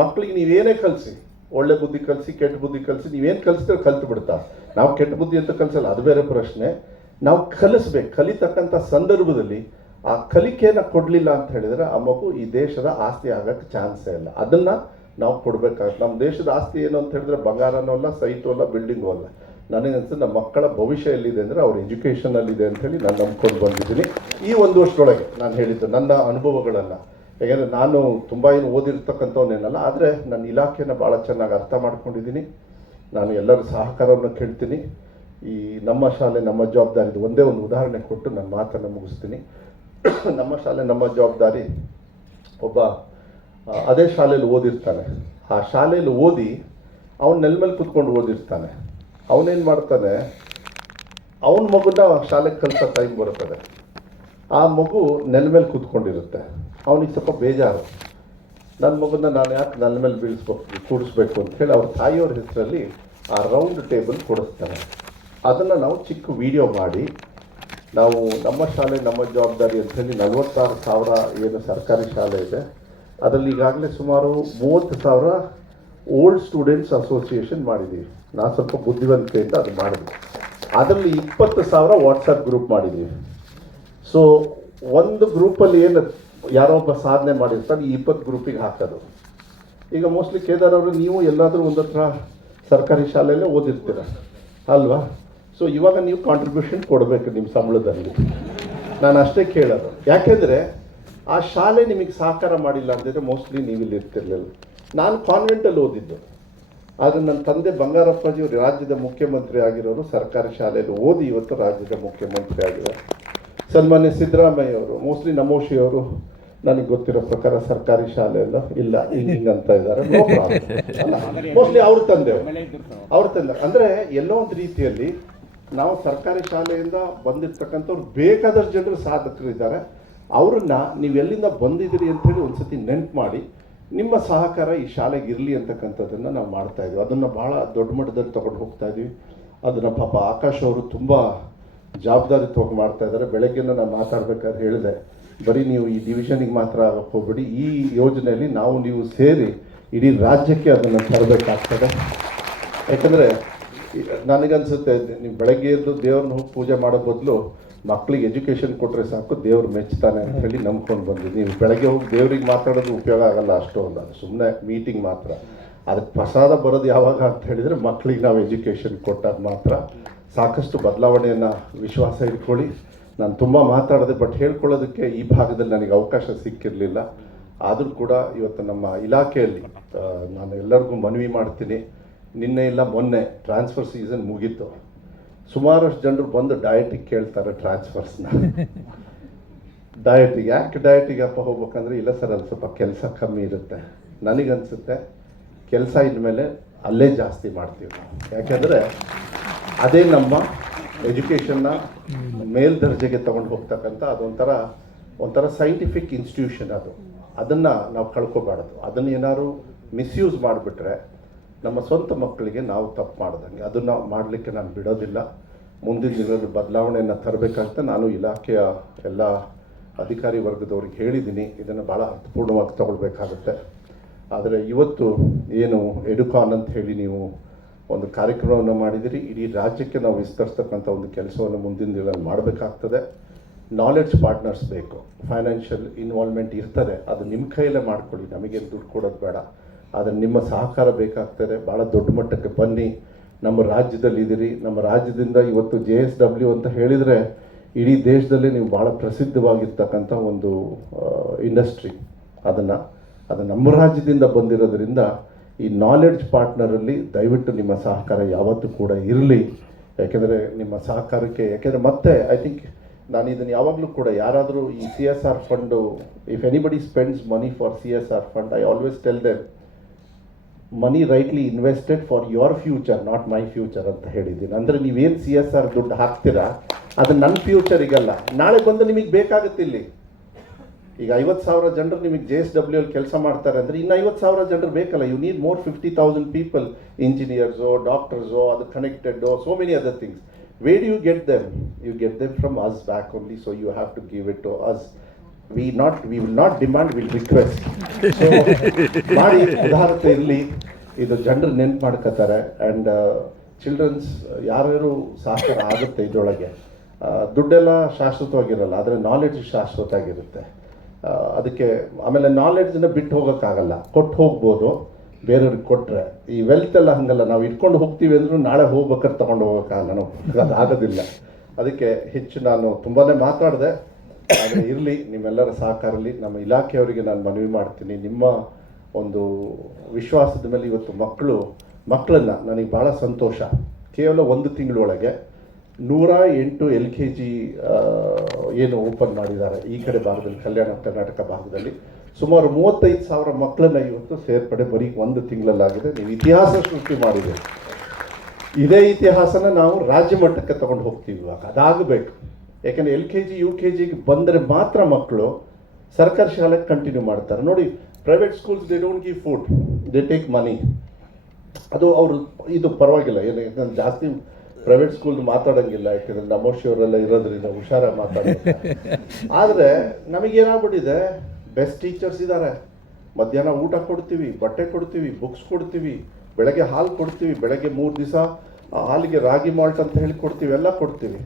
ಮಕ್ಕಳಿಗೆ ನೀವೇನೇ ಕಲಿಸಿ, ಒಳ್ಳೆ ಬುದ್ಧಿ ಕಲಿಸಿ, ಕೆಟ್ಟ ಬುದ್ಧಿ ಕಲಿಸಿ, ನೀವೇನು ಕಲಿಸಿದ್ರೆ ಕಲ್ತು ಬಿಡ್ತಾ. ನಾವು ಕೆಟ್ಟ ಬುದ್ಧಿ ಅಂತ ಕಲಿಸಲ್ಲ, ಅದು ಬೇರೆ ಪ್ರಶ್ನೆ. ನಾವು ಕಲಿಸ್ಬೇಕು ಕಲಿತಕ್ಕಂಥ ಸಂದರ್ಭದಲ್ಲಿ ಆ ಕಲಿಕೆಯನ್ನು ಕೊಡಲಿಲ್ಲ ಅಂತ ಹೇಳಿದರೆ ಆ ಮಗು ಈ ದೇಶದ ಆಸ್ತಿ ಆಗಕ್ಕೆ ಚಾನ್ಸೇ ಇಲ್ಲ. ಅದನ್ನು ನಾವು ಕೊಡಬೇಕಾಗುತ್ತೆ. ನಮ್ಮ ದೇಶದ ಆಸ್ತಿ ಏನು ಅಂತ ಹೇಳಿದ್ರೆ ಬಂಗಾರನೂ ಅಲ್ಲ, ಸೈಟು ಅಲ್ಲ, ಬಿಲ್ಡಿಂಗು ಅಲ್ಲ. ನನಗೆ ಅನ್ಸುತ್ತೆ ನಮ್ಮ ಮಕ್ಕಳ ಭವಿಷ್ಯ ಎಲ್ಲಿದೆ ಅಂದರೆ ಅವ್ರ ಎಜುಕೇಷನಲ್ಲಿದೆ ಅಂತೇಳಿ ನಾನು ನಂಬ್ಕೊಂಡು ಬಂದಿದ್ದೀನಿ. ಈ ಒಂದು ವರ್ಷದೊಳಗೆ ನಾನು ಹೇಳಿದ್ದು ನನ್ನ ಅನುಭವಗಳನ್ನು. ಯಾಕೆಂದರೆ ನಾನು ತುಂಬ ಏನು ಓದಿರ್ತಕ್ಕಂಥವನ್ನೇನಲ್ಲ ಆದರೆ ನನ್ನ ಇಲಾಖೆನ ಭಾಳ ಚೆನ್ನಾಗಿ ಅರ್ಥ ಮಾಡ್ಕೊಂಡಿದ್ದೀನಿ. ನಾನು ಎಲ್ಲರ ಸಹಕಾರವನ್ನು ಕೇಳ್ತೀನಿ. ಈ ನಮ್ಮ ಶಾಲೆ ನಮ್ಮ ಜವಾಬ್ದಾರಿ ಇದು ಒಂದೇ ಒಂದು ಉದಾಹರಣೆ ಕೊಟ್ಟು ನನ್ನ ಮಾತನ್ನು ಮುಗಿಸ್ತೀನಿ. ನಮ್ಮ ಶಾಲೆ ನಮ್ಮ ಜವಾಬ್ದಾರಿ ಒಬ್ಬ ಅದೇ ಶಾಲೆಯಲ್ಲಿ ಓದಿರ್ತಾನೆ. ಆ ಶಾಲೆಯಲ್ಲಿ ಓದಿ ಅವನ ನೆಲ ಮೇಲೆ ಕುತ್ಕೊಂಡು ಓದಿರ್ತಾನೆ. ಅವನೇನು ಮಾಡ್ತಾನೆ, ಅವನ ಮಗುನ ಶಾಲೆಗೆ ಕಲಿಸೋ ಟೈಮ್ ಬರುತ್ತದೆ. ಆ ಮಗು ನೆಲ ಮೇಲೆ ಕೂತ್ಕೊಂಡಿರುತ್ತೆ. ಅವನಿಗೆ ಸ್ವಲ್ಪ ಬೇಜಾರು. ನನ್ನ ಮಗನ ನಾನು ಯಾಕೆ ನನ್ನ ಮೇಲೆ ಬೀಳಿಸ್ಬೇಕು ಕೂಡಿಸ್ಬೇಕು ಅಂತ ಹೇಳಿ ಅವ್ರ ತಾಯಿಯವ್ರ ಹೆಸರಲ್ಲಿ ಆ ರೌಂಡ್ ಟೇಬಲ್ ಕೊಡಿಸ್ತಾರೆ. ಅದನ್ನು ನಾವು ಚಿಕ್ಕ ವಿಡಿಯೋ ಮಾಡಿ, ನಾವು ನಮ್ಮ ಶಾಲೆ, ನಮ್ಮ ಜವಾಬ್ದಾರಿ ಅಂತ ಹೇಳಿ ನಲವತ್ತಾರು ಸಾವಿರ ಏನು ಸರ್ಕಾರಿ ಶಾಲೆ ಇದೆ. ಅದರಲ್ಲಿ ಈಗಾಗಲೇ ಸುಮಾರು ಮೂವತ್ತು ಸಾವಿರ ಓಲ್ಡ್ ಸ್ಟೂಡೆಂಟ್ಸ್ ಅಸೋಸಿಯೇಷನ್ ಮಾಡಿದ್ದೀವಿ ನಾನು ಸ್ವಲ್ಪ ಬುದ್ಧಿವಂತಿಕೆಯಿಂದ ಅದು ಮಾಡಿದ್ವಿ ಅದರಲ್ಲಿ ಇಪ್ಪತ್ತು ಸಾವಿರ ವಾಟ್ಸಪ್ ಗ್ರೂಪ್ ಮಾಡಿದ್ದೀವಿ ಸೊ ಒಂದು ಗ್ರೂಪಲ್ಲಿ ಏನು ಯಾರೋ ಒಬ್ಬ ಸಾಧನೆ ಮಾಡಿರ್ತಾರೆ ಈ ಇಪ್ಪತ್ತು ಗ್ರೂಪಿಗೆ ಹಾಕೋದು. ಈಗ ಮೋಸ್ಟ್ಲಿ ಕೇದಾರ್ ಅವರು ನೀವು ಎಲ್ಲಾದರೂ ಒಂದು ಹತ್ರ ಸರ್ಕಾರಿ ಶಾಲೆಯಲ್ಲೇ ಓದಿರ್ತೀರ, ಅಲ್ವಾ? ಸೊ ಇವಾಗ ನೀವು ಕಾಂಟ್ರಿಬ್ಯೂಷನ್ ಕೊಡಬೇಕು ನಿಮ್ಮ ಸಂಬಳದಲ್ಲಿ. ನಾನು ಅಷ್ಟೇ ಕೇಳೋದು. ಯಾಕೆಂದರೆ, ಆ ಶಾಲೆ ನಿಮಗೆ ಸಹಕಾರ ಮಾಡಿಲ್ಲ ಅಂದರೆ ಮೋಸ್ಟ್ಲಿ ನೀವು ಇಲ್ಲಿ ಇರ್ತಿರ್ಲಿಲ್ಲ. ನಾನು ಕಾನ್ವೆಂಟಲ್ಲಿ ಓದಿದ್ದು. ಆದರೆ ನನ್ನ ತಂದೆ ಬಂಗಾರಪ್ಪಾಜಿಯವರು ರಾಜ್ಯದ ಮುಖ್ಯಮಂತ್ರಿ ಆಗಿರೋರು ಸರ್ಕಾರಿ ಶಾಲೆಯಲ್ಲಿ ಓದಿ ಇವತ್ತು ರಾಜ್ಯದ ಮುಖ್ಯಮಂತ್ರಿ ಆಗಿದ್ದಾರೆ. ಸನ್ಮಾನ್ಯ ಸಿದ್ದರಾಮಯ್ಯ ಅವರು ಮೋಸ್ಟ್ಲಿ ನಮೋಶಿ ಅವರು ನನಗೆ ಗೊತ್ತಿರೋ ಪ್ರಕಾರ ಸರ್ಕಾರಿ ಶಾಲೆಯಲ್ಲ ಇಲ್ಲ, ಹಿಂಗೆ ಅಂತ ಇದ್ದಾರೆ. ಮೋಸ್ಟ್ಲಿ ಅವ್ರ ತಂದೆ ಅವ್ರ ತಂದೆ ಅಂದ್ರೆ ಎಲ್ಲೋ ಒಂದು ರೀತಿಯಲ್ಲಿ ನಾವು ಸರ್ಕಾರಿ ಶಾಲೆಯಿಂದ ಬಂದಿರ್ತಕ್ಕಂಥವ್ರು ಬೇಕಾದಷ್ಟು ಜನರು ಸಾಧಕರು ಇದ್ದಾರೆ. ಅವ್ರನ್ನ ನೀವು ಎಲ್ಲಿಂದ ಬಂದಿದ್ದೀರಿ ಅಂತ ಹೇಳಿ ಒಂದ್ಸತಿ ನೆನ್ಪು ಮಾಡಿ, ನಿಮ್ಮ ಸಹಕಾರ ಈ ಶಾಲೆಗೆ ಇರಲಿ ಅಂತಕ್ಕಂಥದ್ದನ್ನು ನಾವು ಮಾಡ್ತಾ ಇದ್ದೀವಿ ಅದನ್ನು ಭಾಳ ದೊಡ್ಡ ಮಟ್ಟದಲ್ಲಿ ತಗೊಂಡು ಹೋಗ್ತಾ ಇದ್ದೀವಿ ಅದನ್ನು ಪಾಪ ಆಕಾಶ್ ಅವರು ತುಂಬ ಜವಾಬ್ದಾರಿತ್ವವಾಗಿ ಮಾಡ್ತಾ ಇದ್ದಾರೆ ಬೆಳಗ್ಗೆ ನಾನು ಮಾತಾಡ್ಬೇಕಾದ್ರೆ ಹೇಳಿದೆ, ಬರೀ ನೀವು ಈ ಡಿವಿಷನಿಗೆ ಮಾತ್ರ ಆಗಕ್ಕೆ ಹೋಗ್ಬೇಡಿ, ಈ ಯೋಜನೆಯಲ್ಲಿ ನಾವು ನೀವು ಸೇರಿ ಇಡೀ ರಾಜ್ಯಕ್ಕೆ ಅದನ್ನು ತರಬೇಕಾಗ್ತದೆ. ಯಾಕಂದರೆ, ನನಗನ್ಸುತ್ತೆ, ನೀವು ಬೆಳಗ್ಗೆ ಎದ್ದು ದೇವ್ರನ್ನ ಹೋಗಿ ಪೂಜೆ ಮಾಡೋ ಬದಲು ಮಕ್ಕಳಿಗೆ ಎಜುಕೇಷನ್ ಕೊಟ್ಟರೆ ಸಾಕು, ದೇವ್ರು ಮೆಚ್ತಾನೆ ಅಂತ ಹೇಳಿ ನಂಬ್ಕೊಂಡು ಬಂದ್ವಿ. ನೀವು ಬೆಳಗ್ಗೆ ಹೋಗಿ ದೇವ್ರಿಗೆ ಮಾತಾಡೋದು ಉಪಯೋಗ ಆಗಲ್ಲ ಅಷ್ಟೊಂದು ಅದು ಸುಮ್ಮನೆ ಮೀಟಿಂಗ್ ಮಾತ್ರ. ಅದಕ್ಕೆ ಪ್ರಸಾದ ಬರೋದು ಯಾವಾಗ ಅಂತ ಹೇಳಿದರೆ ಮಕ್ಕಳಿಗೆ ನಾವು ಎಜುಕೇಷನ್ ಕೊಟ್ಟಾಗ ಮಾತ್ರ. ಸಾಕಷ್ಟು ಬದಲಾವಣೆಯನ್ನು ವಿಶ್ವಾಸ ಇಟ್ಕೊಳ್ಳಿ. ನಾನು ತುಂಬ ಮಾತಾಡಿದೆ ಬಟ್ ಹೇಳ್ಕೊಳ್ಳೋದಕ್ಕೆ ಈ ಭಾಗದಲ್ಲಿ ನನಗೆ ಅವಕಾಶ ಸಿಕ್ಕಿರಲಿಲ್ಲ. ಆದರೂ ಕೂಡ ಇವತ್ತು ನಮ್ಮ ಇಲಾಖೆಯಲ್ಲಿ ನಾನು ಎಲ್ಲರಿಗೂ ಮನವಿ ಮಾಡ್ತೀನಿ. ನಿನ್ನೆ ಇಲ್ಲ ಮೊನ್ನೆ ಟ್ರಾನ್ಸ್ಫರ್ ಸೀಸನ್ ಮುಗೀತು. ಸುಮಾರಷ್ಟು ಜನರು ಬಂದು ಡಯಟಿಗೆ ಕೇಳ್ತಾರೆ ಟ್ರಾನ್ಸ್ಫರ್ಸ್ನ ಡಯಟಿಗೆ ಯಾಕೆ ಡಯಟಿಗೆ ಅಪ್ಪ ಹೋಗ್ಬೇಕಂದ್ರೆ ಇಲ್ಲ ಸರ್ ಅಲ್ಲಿ ಸ್ವಲ್ಪ ಕೆಲಸ ಕಮ್ಮಿ ಇರುತ್ತೆ. ನನಗನ್ಸುತ್ತೆ ಕೆಲಸ ಇದ್ಮೇಲೆ ಅಲ್ಲೇ ಜಾಸ್ತಿ ಮಾಡ್ತೀವಿ ನಾವು. ಯಾಕೆಂದರೆ ಅದೇ ನಮ್ಮ ಎಜುಕೇಷನ್ನ ಮೇಲ್ದರ್ಜೆಗೆ ತಗೊಂಡು ಹೋಗ್ತಕ್ಕಂಥ ಅದೊಂಥರ, ಒಂಥರ ಸೈಂಟಿಫಿಕ್ ಇನ್ಸ್ಟಿಟ್ಯೂಷನ್ ಅದು. ಅದನ್ನು ನಾವು ಕಳ್ಕೊಬಾರ್ದು. ಅದನ್ನು ಏನಾದ್ರು ಮಿಸ್ಯೂಸ್ ಮಾಡಿಬಿಟ್ರೆ ನಮ್ಮ ಸ್ವಂತ ಮಕ್ಕಳಿಗೆ ನಾವು ತಪ್ಪು ಮಾಡ್ದಂಗೆ. ಅದನ್ನು ಮಾಡಲಿಕ್ಕೆ ನಾನು ಬಿಡೋದಿಲ್ಲ. ಮುಂದಿನ ದಿನದಲ್ಲಿ ಬದಲಾವಣೆಯನ್ನು ತರಬೇಕಂತ ನಾನು ಇಲಾಖೆಯ ಎಲ್ಲ ಅಧಿಕಾರಿ ವರ್ಗದವ್ರಿಗೆ ಹೇಳಿದ್ದೀನಿ. ಇದನ್ನು ಭಾಳ ಅರ್ಥಪೂರ್ಣವಾಗಿ ತಗೊಳ್ಬೇಕಾಗುತ್ತೆ. ಆದರೆ ಇವತ್ತು ಏನು ಎಡುಕಾನ್ ಅಂತ ಹೇಳಿ ನೀವು ಒಂದು ಕಾರ್ಯಕ್ರಮವನ್ನು ಮಾಡಿದಿರಿ. ಇಡೀ ರಾಜ್ಯಕ್ಕೆ ನಾವು ವಿಸ್ತರಿಸ್ತಕ್ಕಂಥ ಒಂದು ಕೆಲಸವನ್ನು ಮುಂದಿನ ದಿನದಲ್ಲಿ ಮಾಡಬೇಕಾಗ್ತದೆ. ನಾಲೆಡ್ಜ್ ಪಾರ್ಟ್ನರ್ಸ್ ಬೇಕು. ಫೈನಾನ್ಷಿಯಲ್ ಇನ್ವಾಲ್ವ್ಮೆಂಟ್ ಇರ್ತದೆ. ಅದು ನಿಮ್ಮ ಕೈಯಲ್ಲೇ ಮಾಡ್ಕೊಳ್ಳಿ. ನಮಗೇನು ದುಡ್ಡು ಕೊಡೋದು ಬೇಡ. ಆದರೆ ನಿಮ್ಮ ಸಹಕಾರ ಬೇಕಾಗ್ತದೆ. ಭಾಳ ದೊಡ್ಡ ಮಟ್ಟಕ್ಕೆ ಬನ್ನಿ. ನಮ್ಮ ರಾಜ್ಯದಲ್ಲಿ ಇದ್ದೀರಿ. ನಮ್ಮ ರಾಜ್ಯದಿಂದ ಇವತ್ತು ಜೆ ಎಸ್ ಡಬ್ಲ್ಯೂ ಅಂತ ಹೇಳಿದರೆ ಇಡೀ ದೇಶದಲ್ಲಿ ನೀವು ಭಾಳ ಪ್ರಸಿದ್ಧವಾಗಿರ್ತಕ್ಕಂಥ ಒಂದು ಇಂಡಸ್ಟ್ರಿ ಅದನ್ನು ಅದು ನಮ್ಮ ರಾಜ್ಯದಿಂದ ಬಂದಿರೋದ್ರಿಂದ ಈ ನಾಲೆಡ್ಜ್ ಪಾರ್ಟ್ನರಲ್ಲಿ ದಯವಿಟ್ಟು ನಿಮ್ಮ ಸಹಕಾರ ಯಾವತ್ತೂ ಕೂಡ ಇರಲಿ. ಯಾಕೆಂದರೆ ನಿಮ್ಮ ಸಹಕಾರಕ್ಕೆ, ಯಾಕೆಂದರೆ ಮತ್ತೆ ಐ ಥಿಂಕ್ ನಾನು ಇದನ್ನು ಯಾವಾಗಲೂ ಕೂಡ ಯಾರಾದರೂ ಈ C S R fund if anybody spends money for C S R fund I always tell them money rightly invested for your future not my future ಅಂತ ಹೇಳಿದ್ದೀನಿ. ಅಂದರೆ ನೀವೇನು ಸಿ ಎಸ್ ಆರ್ ದುಡ್ಡು ಹಾಕ್ತೀರಾ, ಅದು ನನ್ನ ಫ್ಯೂಚರಿಗಲ್ಲ ನಾಳೆ ಬಂದು ನಿಮಗೆ ಬೇಕಾಗುತ್ತೆ ಇಲ್ಲಿ. ಈಗ ಐವತ್ತು ಸಾವಿರ ಜನರು ನಿಮಗೆ ಜೆ ಎಸ್ ಡಬ್ಲ್ಯೂ ಅಲ್ಲಿ ಕೆಲಸ ಮಾಡ್ತಾರೆ ಅಂದರೆ ಇನ್ನು ಐವತ್ತು ಸಾವಿರ ಜನರು ಬೇಕಲ್ಲ? You need more fifty thousand people ಇಂಜಿನಿಯರ್ಸೋ ಡಾಕ್ಟರ್ಸೋ ಅದು ಕನೆಕ್ಟೆಡ್ಡೋ so many other things way do you get them you get them from us back only so you have to give it to us we not we will not demand will request ಮಾಡಿ ಉದಾಹರಣೆ ಇರಲಿ, ಇದು ಜನರು ನೆನ್ಪು ಮಾಡ್ಕೋತಾರೆ. ಆ್ಯಂಡ್ ಚಿಲ್ಡ್ರನ್ಸ್ ಯಾರ್ಯಾರು ಸಹಕಾರ ಆಗುತ್ತೆ ಇದರೊಳಗೆ? ದುಡ್ಡೆಲ್ಲ ಶಾಶ್ವತವಾಗಿರಲ್ಲ, ಆದರೆ ನಾಲೆಡ್ಜ್ ಶಾಶ್ವತ ಆಗಿರುತ್ತೆ ಅದಕ್ಕೆ ಆಮೇಲೆ ನಾಲೆಡ್ಜನ್ನ ಬಿಟ್ಟು ಹೋಗೋಕ್ಕಾಗಲ್ಲ. ಕೊಟ್ಟು ಹೋಗ್ಬೋದು, ಬೇರೆಯವ್ರಿಗೆ ಕೊಟ್ಟರೆ ಈ ವೆಲ್ತ್ ಎಲ್ಲ ಹಂಗಲ್ಲ. ನಾವು ಇಟ್ಕೊಂಡು ಹೋಗ್ತೀವಿ ಅಂದ್ರೂ ನಾಳೆ ಹೋಗ್ಬೇಕಾದ್ರೆ ತೊಗೊಂಡು ಹೋಗೋಕ್ಕಾಗಲ್ಲ ನಾವು. ಅದು ಆಗೋದಿಲ್ಲ. ಅದಕ್ಕೆ ಹೆಚ್ಚು ನಾನು ತುಂಬಾ ಮಾತಾಡಿದೆ. ಆದರೆ ಇರಲಿ, ನಿಮ್ಮೆಲ್ಲರ ಸಹಕಾರಲಿ ನಮ್ಮ ಇಲಾಖೆಯವರಿಗೆ ನಾನು ಮನವಿ ಮಾಡ್ತೀನಿ. ನಿಮ್ಮ ಒಂದು ವಿಶ್ವಾಸದ ಮೇಲೆ ಇವತ್ತು ಮಕ್ಕಳು, ಮಕ್ಕಳನ್ನು ನನಗೆ ಭಾಳ ಸಂತೋಷ. ಕೇವಲ ಒಂದು ತಿಂಗಳೊಳಗೆ ನೂರ ಎಂಟು ಎಲ್ ಕೆ ಜಿ ಏನು ಓಪನ್ ಮಾಡಿದ್ದಾರೆ ಈ ಕಡೆ ಭಾಗದಲ್ಲಿ, ಕಲ್ಯಾಣ ಕರ್ನಾಟಕ ಭಾಗದಲ್ಲಿ. ಸುಮಾರು ಮೂವತ್ತೈದು ಸಾವಿರ ಮಕ್ಕಳನ್ನ ಇವತ್ತು ಸೇರ್ಪಡೆ ಬರೀ ಒಂದು ತಿಂಗಳಲ್ಲಾಗಿದೆ. ನೀವು ಇತಿಹಾಸ ಸೃಷ್ಟಿ ಮಾಡಿದೆ. ಇದೇ ಇತಿಹಾಸನ ನಾವು ರಾಜ್ಯ ಮಟ್ಟಕ್ಕೆ ತಗೊಂಡು ಹೋಗ್ತೀವಿ ಇವಾಗ. ಅದಾಗಬೇಕು. ಯಾಕೆಂದರೆ L K G, U K ಜಿಗೆ ಬಂದರೆ ಮಾತ್ರ ಮಕ್ಕಳು ಸರ್ಕಾರಿ ಶಾಲೆಗೆ ಕಂಟಿನ್ಯೂ ಮಾಡ್ತಾರೆ. ನೋಡಿ private schools they don't give food they take money ಅದು ಅವರು, ಇದು ಪರವಾಗಿಲ್ಲ. ಏನು ಜಾಸ್ತಿ ಪ್ರೈವೇಟ್ ಸ್ಕೂಲ್ ಮಾತಾಡಂಗಿಲ್ಲ ಯಾಕಂದ್ರೆ ನಮೋಶಿಯವರೆಲ್ಲ ಇರೋದ್ರಿಂದ ಹುಷಾರ ಮಾತಾಡ ಆದರೆ ನಮಗೇನಾಗ್ಬಿಟ್ಟಿದೆ ಬೆಸ್ಟ್ ಟೀಚರ್ಸ್ ಇದ್ದಾರೆ ಮಧ್ಯಾಹ್ನ ಊಟ ಕೊಡ್ತೀವಿ ಬಟ್ಟೆ ಕೊಡ್ತೀವಿ ಬುಕ್ಸ್ ಕೊಡ್ತೀವಿ ಬೆಳಗ್ಗೆ ಹಾಲು ಕೊಡ್ತೀವಿ ಬೆಳಗ್ಗೆ ಮೂರು ದಿವಸ ಹಾಲಿಗೆ ರಾಗಿ ಮಾಲ್ಟ್ ಅಂತ ಹೇಳಿ ಕೊಡ್ತೀವಿ ಎಲ್ಲ ಕೊಡ್ತೀವಿ.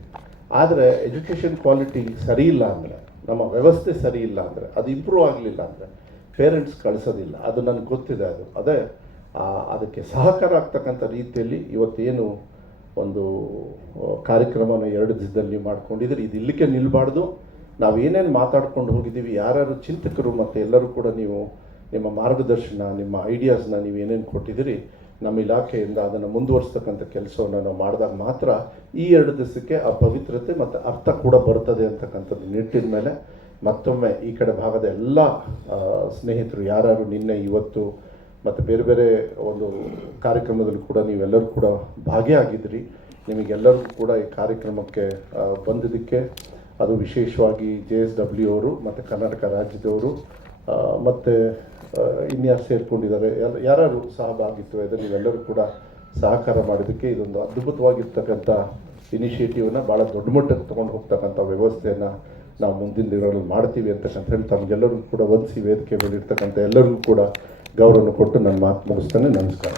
ಆದರೆ ಎಜುಕೇಷನ್ ಕ್ವಾಲಿಟಿ ಸರಿ ಇಲ್ಲ ಅಂದರೆ ನಮ್ಮ ವ್ಯವಸ್ಥೆ ಸರಿ ಇಲ್ಲ ಅಂದರೆ ಅದು ಇಂಪ್ರೂವ್ ಆಗಲಿಲ್ಲ ಅಂದರೆ ಪೇರೆಂಟ್ಸ್ ಕಳಿಸೋದಿಲ್ಲ. ಅದು ನನಗೆ ಗೊತ್ತಿದೆ ಅದು. ಅದೇ ಅದಕ್ಕೆ ಸಹಕಾರ ಆಗ್ತಕ್ಕಂಥ ರೀತಿಯಲ್ಲಿ ಇವತ್ತೇನು ಒಂದು ಕಾರ್ಯಕ್ರಮನ ಎರಡು ದಿನದಲ್ಲಿ ಮಾಡ್ಕೊಂಡಿದ್ದೀರಿ. ಇದು ಇಲ್ಲಿಗೆ ನಿಲ್ಲಬಾರ್ದು ನಾವು ಏನೇನು ಮಾತಾಡ್ಕೊಂಡು ಹೋಗಿದ್ದೀವಿ, ಯಾರ್ಯಾರು ಚಿಂತಕರು ಮತ್ತು ಎಲ್ಲರೂ ಕೂಡ ನೀವು ನಿಮ್ಮ ಮಾರ್ಗದರ್ಶನ, ನಿಮ್ಮ ಐಡಿಯಾಸ್ನ ನೀವು ಏನೇನು ಕೊಟ್ಟಿದ್ದೀರಿ, ನಮ್ಮ ಇಲಾಖೆಯಿಂದ ಅದನ್ನು ಮುಂದುವರಿಸ್ತಕ್ಕಂಥ ಕೆಲಸವನ್ನು ನಾವು ಮಾಡಿದಾಗ ಮಾತ್ರ ಈ ಎರಡು ದಿವಸಕ್ಕೆ ಆ ಪವಿತ್ರತೆ ಮತ್ತು ಅರ್ಥ ಕೂಡ ಬರ್ತದೆ ಅಂತಕ್ಕಂಥದ್ದು ನಿಟ್ಟಿದ ಮೇಲೆ ಮತ್ತೊಮ್ಮೆ ಈ ಕಡೆ ಭಾಗದ ಎಲ್ಲ ಸ್ನೇಹಿತರು ಯಾರ್ಯಾರು ನಿನ್ನೆ ಇವತ್ತು ಮತ್ತು ಬೇರೆ ಬೇರೆ ಒಂದು ಕಾರ್ಯಕ್ರಮದಲ್ಲಿ ಕೂಡ ನೀವೆಲ್ಲರೂ ಕೂಡ ಭಾಗಿಯಾಗಿದ್ರಿ. ನಿಮಗೆಲ್ಲರಿಗೂ ಕೂಡ ಈ ಕಾರ್ಯಕ್ರಮಕ್ಕೆ ಬಂದಿದ್ದಕ್ಕೆ ಅದು ವಿಶೇಷವಾಗಿ ಜೆ ಎಸ್ ಡಬ್ಲ್ಯೂ ಅವರು ಮತ್ತು ಕರ್ನಾಟಕ ರಾಜ್ಯದವರು ಮತ್ತು ಇನ್ಯಾರು ಸೇರಿಕೊಂಡಿದ್ದಾರೆ. ಯಾರು, ಯಾರ್ಯಾರು ಸಹಭಾಗಿತ್ವ ಇದೆ ನೀವೆಲ್ಲರೂ ಕೂಡ ಸಹಕಾರ ಮಾಡಿದ್ದಕ್ಕೆ ಇದೊಂದು ಅದ್ಭುತವಾಗಿರ್ತಕ್ಕಂಥ ಇನಿಷಿಯೇಟಿವ್ನ ಭಾಳ ದೊಡ್ಡ ಮಟ್ಟಕ್ಕೆ ತೊಗೊಂಡು ಹೋಗ್ತಕ್ಕಂಥ ವ್ಯವಸ್ಥೆಯನ್ನು ನಾವು ಮುಂದಿನ ದಿನಗಳಲ್ಲಿ ಮಾಡ್ತೀವಿ ಅಂತಕ್ಕಂಥ ಹೇಳಿ ತಮಗೆಲ್ಲರಿಗೂ ಕೂಡ ವಂದಿಸಿ ವೇದಿಕೆ ಮೇಲೆ ಇರ್ತಕ್ಕಂಥ ಎಲ್ಲರಿಗೂ ಕೂಡ ಗೌರವವನ್ನು ಕೊಟ್ಟು ನನ್ನ ಮಾತು ಮುಗಿಸ್ತಾನೆ. ನಮಸ್ಕಾರ.